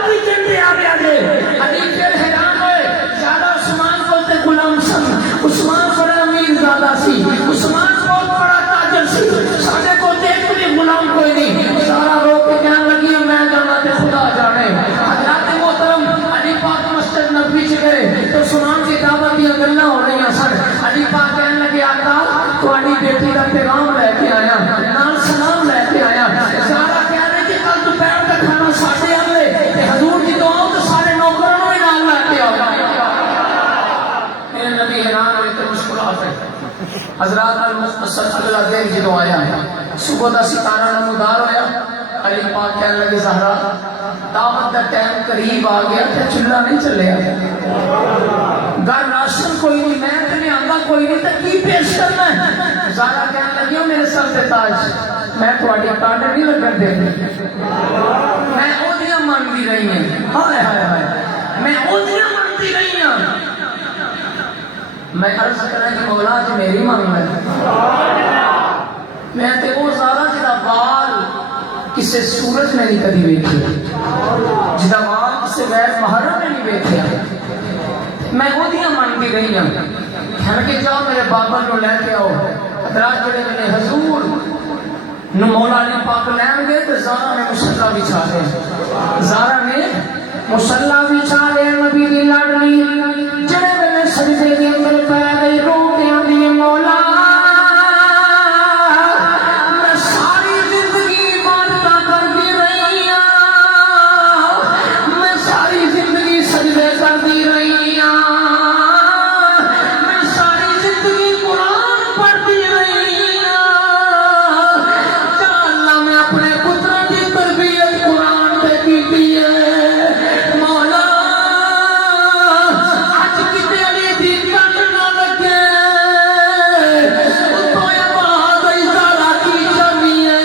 بھی گنتے آ گیا دے علی پھر حیران ہوئے زیادہ عثمان کو تے غلام سن عثمان بڑا امیر زیادہ سی عثمان بہت بڑا تاجر سی سارے کو دیکھ بھی غلام کوئی نہیں سارا رو کے کہنے لگی میں جانا تے خدا جانے حضرات محترم علی پاک مسجد نبوی چ گئے تو عثمان کی دعوت دیا گلاں ہو رہی ہیں سن علی پاک کہنے لگے آقا تہاڈی بیٹی دا پیغام لے کے آیا نال سلام لے کے آیا سارا کہہ رہے کہ کل دوپہر کا کھانا ساڈے آلے تے حضور جی تو آؤ تو سارے نوکراں نوں بھی نال لے کے آؤ میرے نبی حیران ہوئے تے مسکرات ہے حضرات المصطفی اگلا دن جدو آیا صبح دا ستارہ نمودار ہویا علی پاک کہنے لگے زہرا دعوت کا ٹائم قریب آ گیا تے چولہا نہیں چلیا گھر راشن کوئی نہیں میں تے آندا کوئی نہیں تے کی پیش کرنا ہے زہرا کہنے لگی میرے سر تے تاج میں تہاڈی کاٹ نہیں لگن دے میں اودیاں مانگدی رہی ہوں ہائے ہائے ہائے میں اودیاں مانگدی رہی ہوں میں عرض کرنا کہ مولا جی میری مانگ ہے میں تے وہ زارا جدا وال کسے سورج میں نہیں کدی ویکھیا جدا وال کسے غیر محرم میں نہیں ویکھیا میں اودیاں مانگدی رہی ہوں کہنے کہ جاؤ میرے بابا کو لے کے آؤ حضرات جڑے میرے حضور نو مولا نے پاک لین گئے تو زارا نے مصلا بچھا دے زارا نے مصلا بچھا دے نبی دی لاڈلی جڑے میرے سجدے دے اندر پے گئی رو کے آندی مولا میں ساری زندگی عبادتاں کرتی رہی ہوں میں ساری زندگی سجدے کرتی رہی ہوں میں ساری زندگی قرآن پڑھتی رہی ہوں یا اللہ میں اپنے پتروں کی تربیت قرآن پہ کی ہے مولا آج کتے علی دی کٹ نہ لگے تو یہ بات ازالہ کی جمی ہے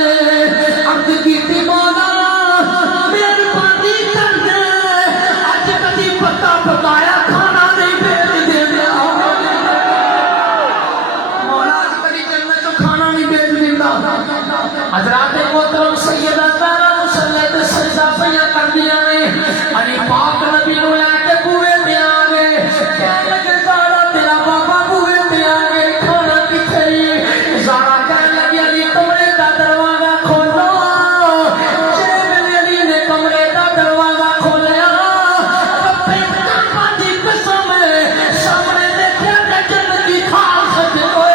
عبد کی مولا مہربانی کر دے آج کدی پتا پکایا کھانا نہیں بیچ دے دیا مولا آج کدی جنت تو کھانا نہیں بیچ دینا حضرات محترم سیدہ زہرا مصلی تے سجدہ پیاں کردیاں نے علی پاک نبی نو لے کے بوئے تے آ گئے کہنے لگے زہرا تیرا بابا بوئے تے آ گئے کھانا کتھے زہرا کہنے لگی علی کمرے دا دروازہ کھولو جے ویلے علی نے کمرے دا دروازہ کھولیا رب کعبہ دی قسم سامنے دیکھیا کہ جنت دی کھال سجدے ہوئے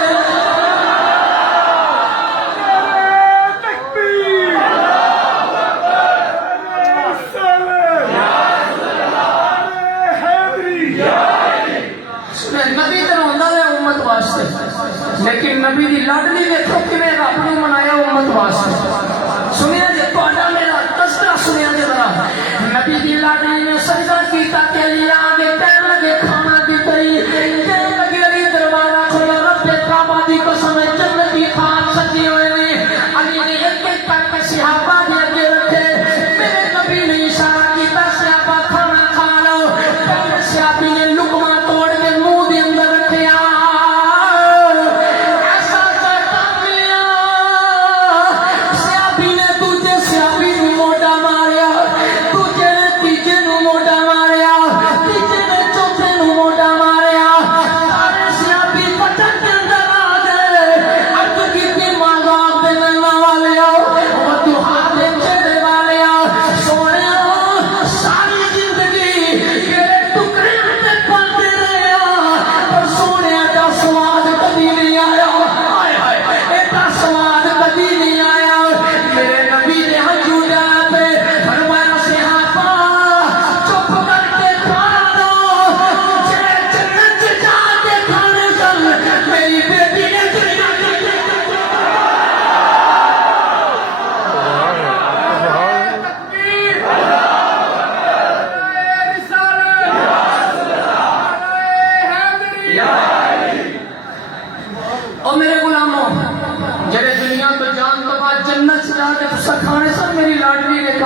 نبی تے روندا ہے امت واسطے لیکن نبی دی لاڈلی ویکھو کیویں رب نے منایا امت واسطے سنیا جے تہاڈا میرا تذکرہ سنیا جے ذرا نبی دی لاڈلی نے سجدہ کیتا کہ علی آگے کہنے لگے کھانا دی تری کہنے لگے علی دروازہ کھولا رب کعبہ دی قسم جنت دی کھان سجی ہوئے نے علی نے ایک ایک کر کے صحابہ دے اگے رکھے میرے نبی نے اشارہ کیتا صحابہ کھانا کھا لو پہلے صحابی نے لقمہ توڑ کے منہ دے اندر رکھیا ایسا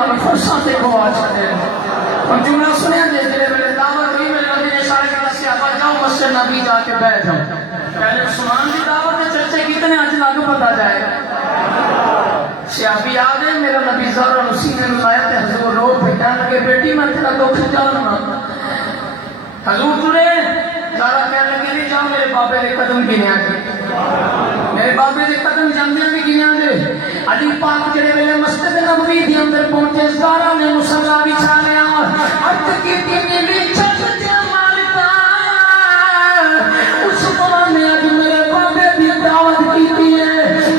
تمہیں فرشاں سے گوا چھڑے اور جملہ سنیا دے جلے میرے دعوت ہوئی میں نبی نے اشارے کے دسیا پر جاؤ مسجد نبی جا کے بیٹھ جاؤ پہلے عثمان کی دعوت کے چرچے کتنے آج لاگو پتا جائے گا صحابی یاد ہے میرا نبی زارا اسی نے لایا تھے حضور رو پھٹا لگے بیٹی میں تیرا دکھ جاننا حضور ترے زارا کہنے لگے نہیں جاؤ میرے بابے دے قدم گنے آگے میرے بابے دے قدم جاندے بھی گنے آگے علی پاک جڑے ویلے مسجد نبوی دی اندر پہنچے زارا نے مصلا بچھا لیا عرض کی تینے بھی چھت دیا مالکا اس قرآن نے اج میرے بابے دی دعوت کی دیئے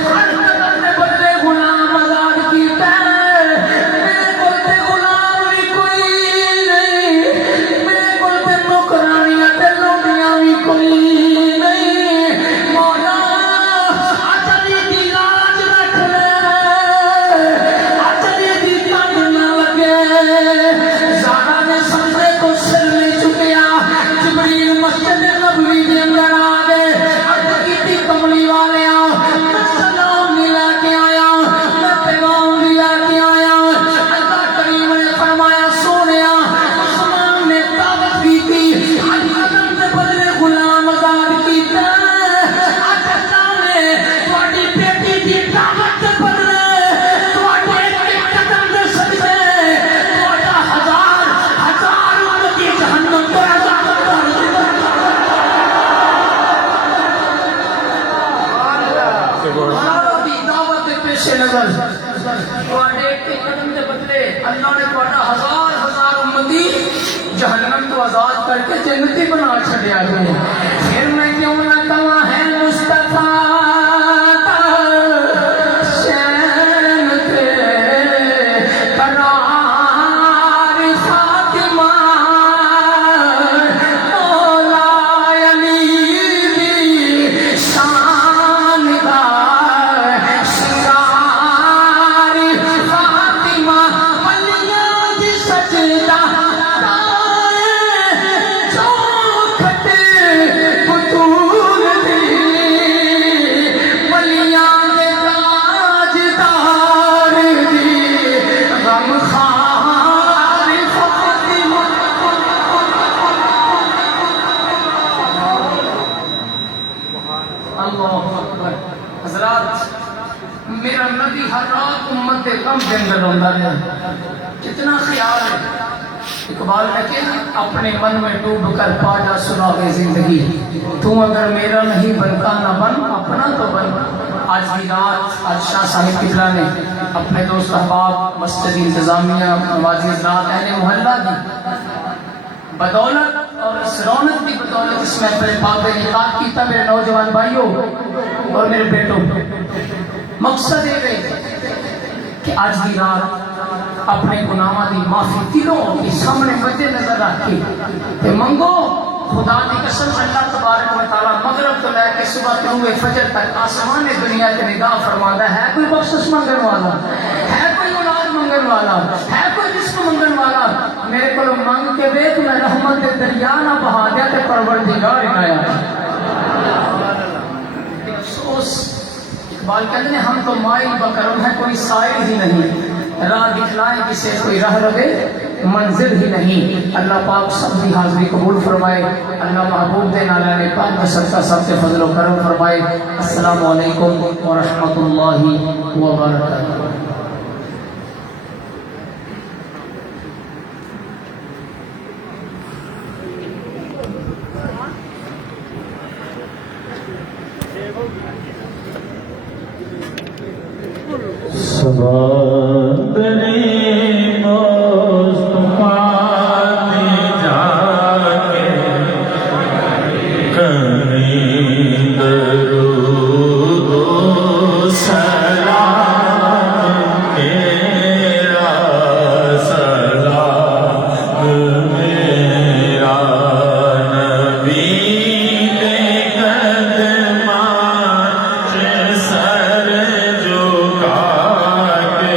ہر قدم نے بدلے غلام آزاد کیتا ہے میرے بولتے غلام بھی کوئی نہیں میرے بولتے نوکرانیاں تے لوٹیاں بھی کوئی نہیں مولا اچلی دی لاج رکھ لے اچلی دی کانڈ نہ لگے زارا نے سمجھے تو سر لے چکیا جبریل مسجد نبوی کے اندر آ گئے عرض کی کملی والے میں سلام بھی لے کے آیا میں پیغام بھی لے کے آیا اللہ کریم نے فرمایا سونیا عثمان نے دعوت کی تھی ہر قدم سے بدلے غلام آزاد کیتا آج اللہ نے تھوڑی بیٹی کی دعوت سے بدلے تھوڑے ایک قدم سے سجدے تھوڑا ہزار امتی جہنم پر عذاب کر دیا اللہ کی دعوت کے پیش نظر تھوڑے ایک قدم سے بدلے اللہ نے تھوڑا ہزار امتی جہنم تو آزاد کر کے جنتی بنا چھڑیا گئے پھر میں کیوں نہ کہا ہے مصطفیٰ شین کے قرار فاطمہ مولا علی دی شان دا شنگار فاطمہ ولیاں دی سجدہ اللہ اکبر حضرات میرا نبی ہر رات امت کے کم کے اندر ہوتا ہے کتنا خیال ہے اقبال نے کہ اپنے من میں ڈوب کر پا جا سراغ زندگی تم اگر میرا نہیں بنتا نہ بن اپنا تو بن آج کی رات آج شاہ صاحب قبلہ نے اپنے دوست احباب مسجد انتظامیہ نمازی حضرات اہل محلہ کی بدولت اور اس رونق کی بدولت اس میں اپنے پاک انعقاد کیتا میرے نوجوان بھائیوں اور میرے بیٹوں مقصد یہ ہے کہ آج کی رات اپنے گناہوں کی معافی دلوں کے سامنے مد نظر رکھ کے منگو خدا کی قسم اللہ تبارک و تعالی مغرب تو لے کے صبح طلوع فجر تک آسمان دنیا کی نگاہ فرماتا ہے کوئی بخشش منگن والا ہے کوئی اولاد منگن والا ہے کوئی رزق منگن والا میرے کو منگ کے ویکھ میں رحمت دے دریا نہ بہا دیا تے پروردگار عنایت افسوس اقبال کہتے ہیں ہم تو مائل بکرم ہے کوئی سائل ہی نہیں راہ دکھلائے کسے کوئی راہ لگے منزل ہی نہیں اللہ پاک سب کی حاضری قبول فرمائے اللہ محبوب دے نالے پاک کا صدقہ سب سے فضل و کرم فرمائے السلام علیکم ورحمۃ اللہ وبرکاتہ سبادری مصطفیٰ جا کے کریں درود و سلام میرا سلام میرا نبی دے قدماں چ سر جھکا کے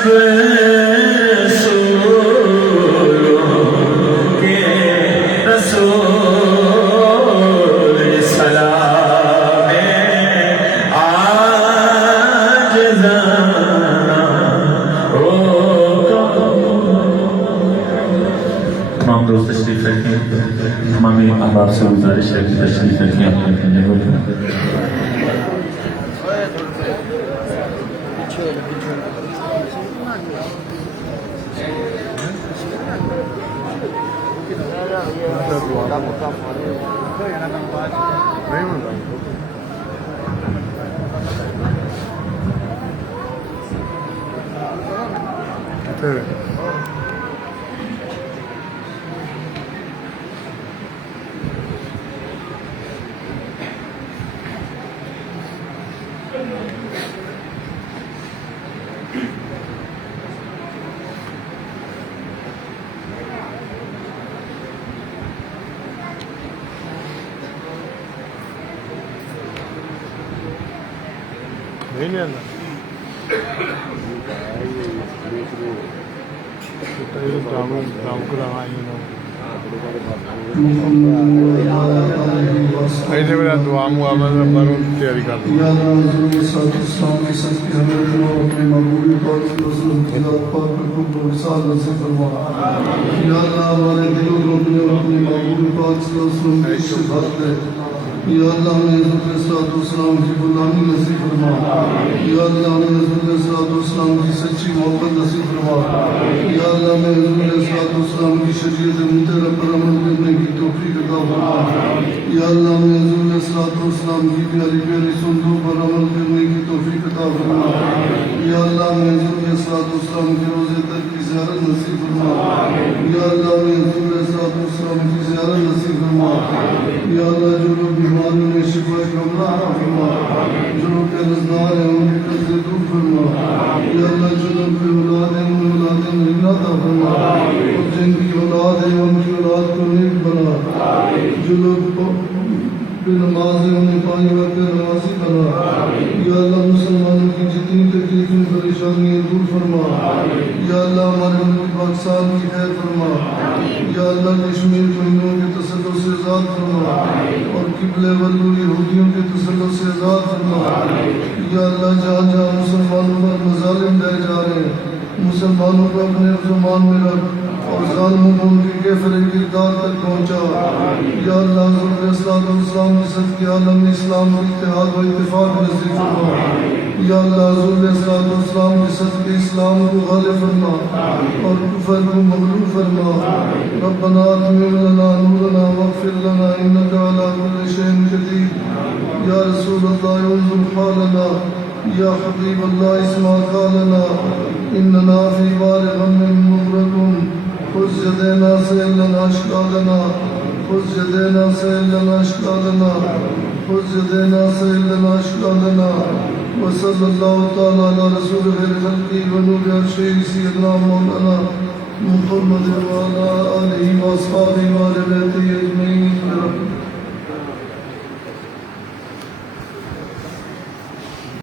سب رسولوں کے رسول سلام آج زمانہ ہو تمام دوست تشریف رکھیں تمام احباب سے گزارش ہے کہ تشریف رکھیں اپنے اپنے جگہوں پر ایسے میرا دعا معاملہ باروں تیاری کر دوں یا اللہ میں حضور صلی اللہ کی غلامی نصیب فرما یا اللہ میں حضور صلی اللہ کی سچی محبت نصیب فرما یا اللہ میں حضور صلی اللہ کی شریعت مطلع پر عمل کرنے کی توفیق عطا فرما یا اللہ میں حضور صلی اللہ کی پیاری پیاری سنتوں پر عمل کرنے کی توفیق عطا فرما یا اللہ میں حضور صلی اللہ کے روزے تک کی زیارت نصیب فرما یا اللہ میں حضور صلی اللہ کی زیارت نصیب فرما یا اللہ جو لوگ بیماریوں میں شفا کاملہ عطا فرما جو لوگ کے نزدار ہیں ان کے قرض دور فرما یا اللہ جو لوگ کے اولاد ہیں ان اولاد نیک عطا فرما اور جن کی اولاد ہے ان کی اولاد کو نیک بنا جو لوگ بے نماز ہیں انہیں پانی وقت نمازی بنا یا اللہ مسلمانوں کی جتنی تکلیفیں پریشانیاں دور فرما یا اللہ ہمارے ملک پاکستان کی خیر فرما یا اللہ کشمیر کو ہندوؤں کے تسلط سے آزاد فرما اور قبلہ والو یہودیوں کے تسلط سے آزاد فرما یا اللہ جہاں جہاں مسلمانوں پر مظالم ڈھائے جا رہے ہیں مسلمانوں کو اپنے فرمان میں رکھ اور ظالموں کو ان کے کیفر کردار تک پہنچا یا اللہ حضور اسلام کی صدقے عالم اسلام و اتحاد و اتفاق نصیب فرما یا اللہ حضور اسلام کی صدقے اسلام کو غالب فرما اور کفر کو مغلوب فرما ربنا اتمم لنا نورنا واغفر لنا انك على كل شيء قدير یا رسول اللہ انظر حالنا یا حبیب اللہ اسمع قالنا اننا فی بال غم مغرقون خذ يدينا سيلنا اشكالنا خذ يدينا سيلنا اشكالنا خذ يدينا سيلنا اشكالنا وصلى الله تعالى على رسول خير خلقه ونور عرشه سيدنا مولانا محمد وعلى اله واصحابه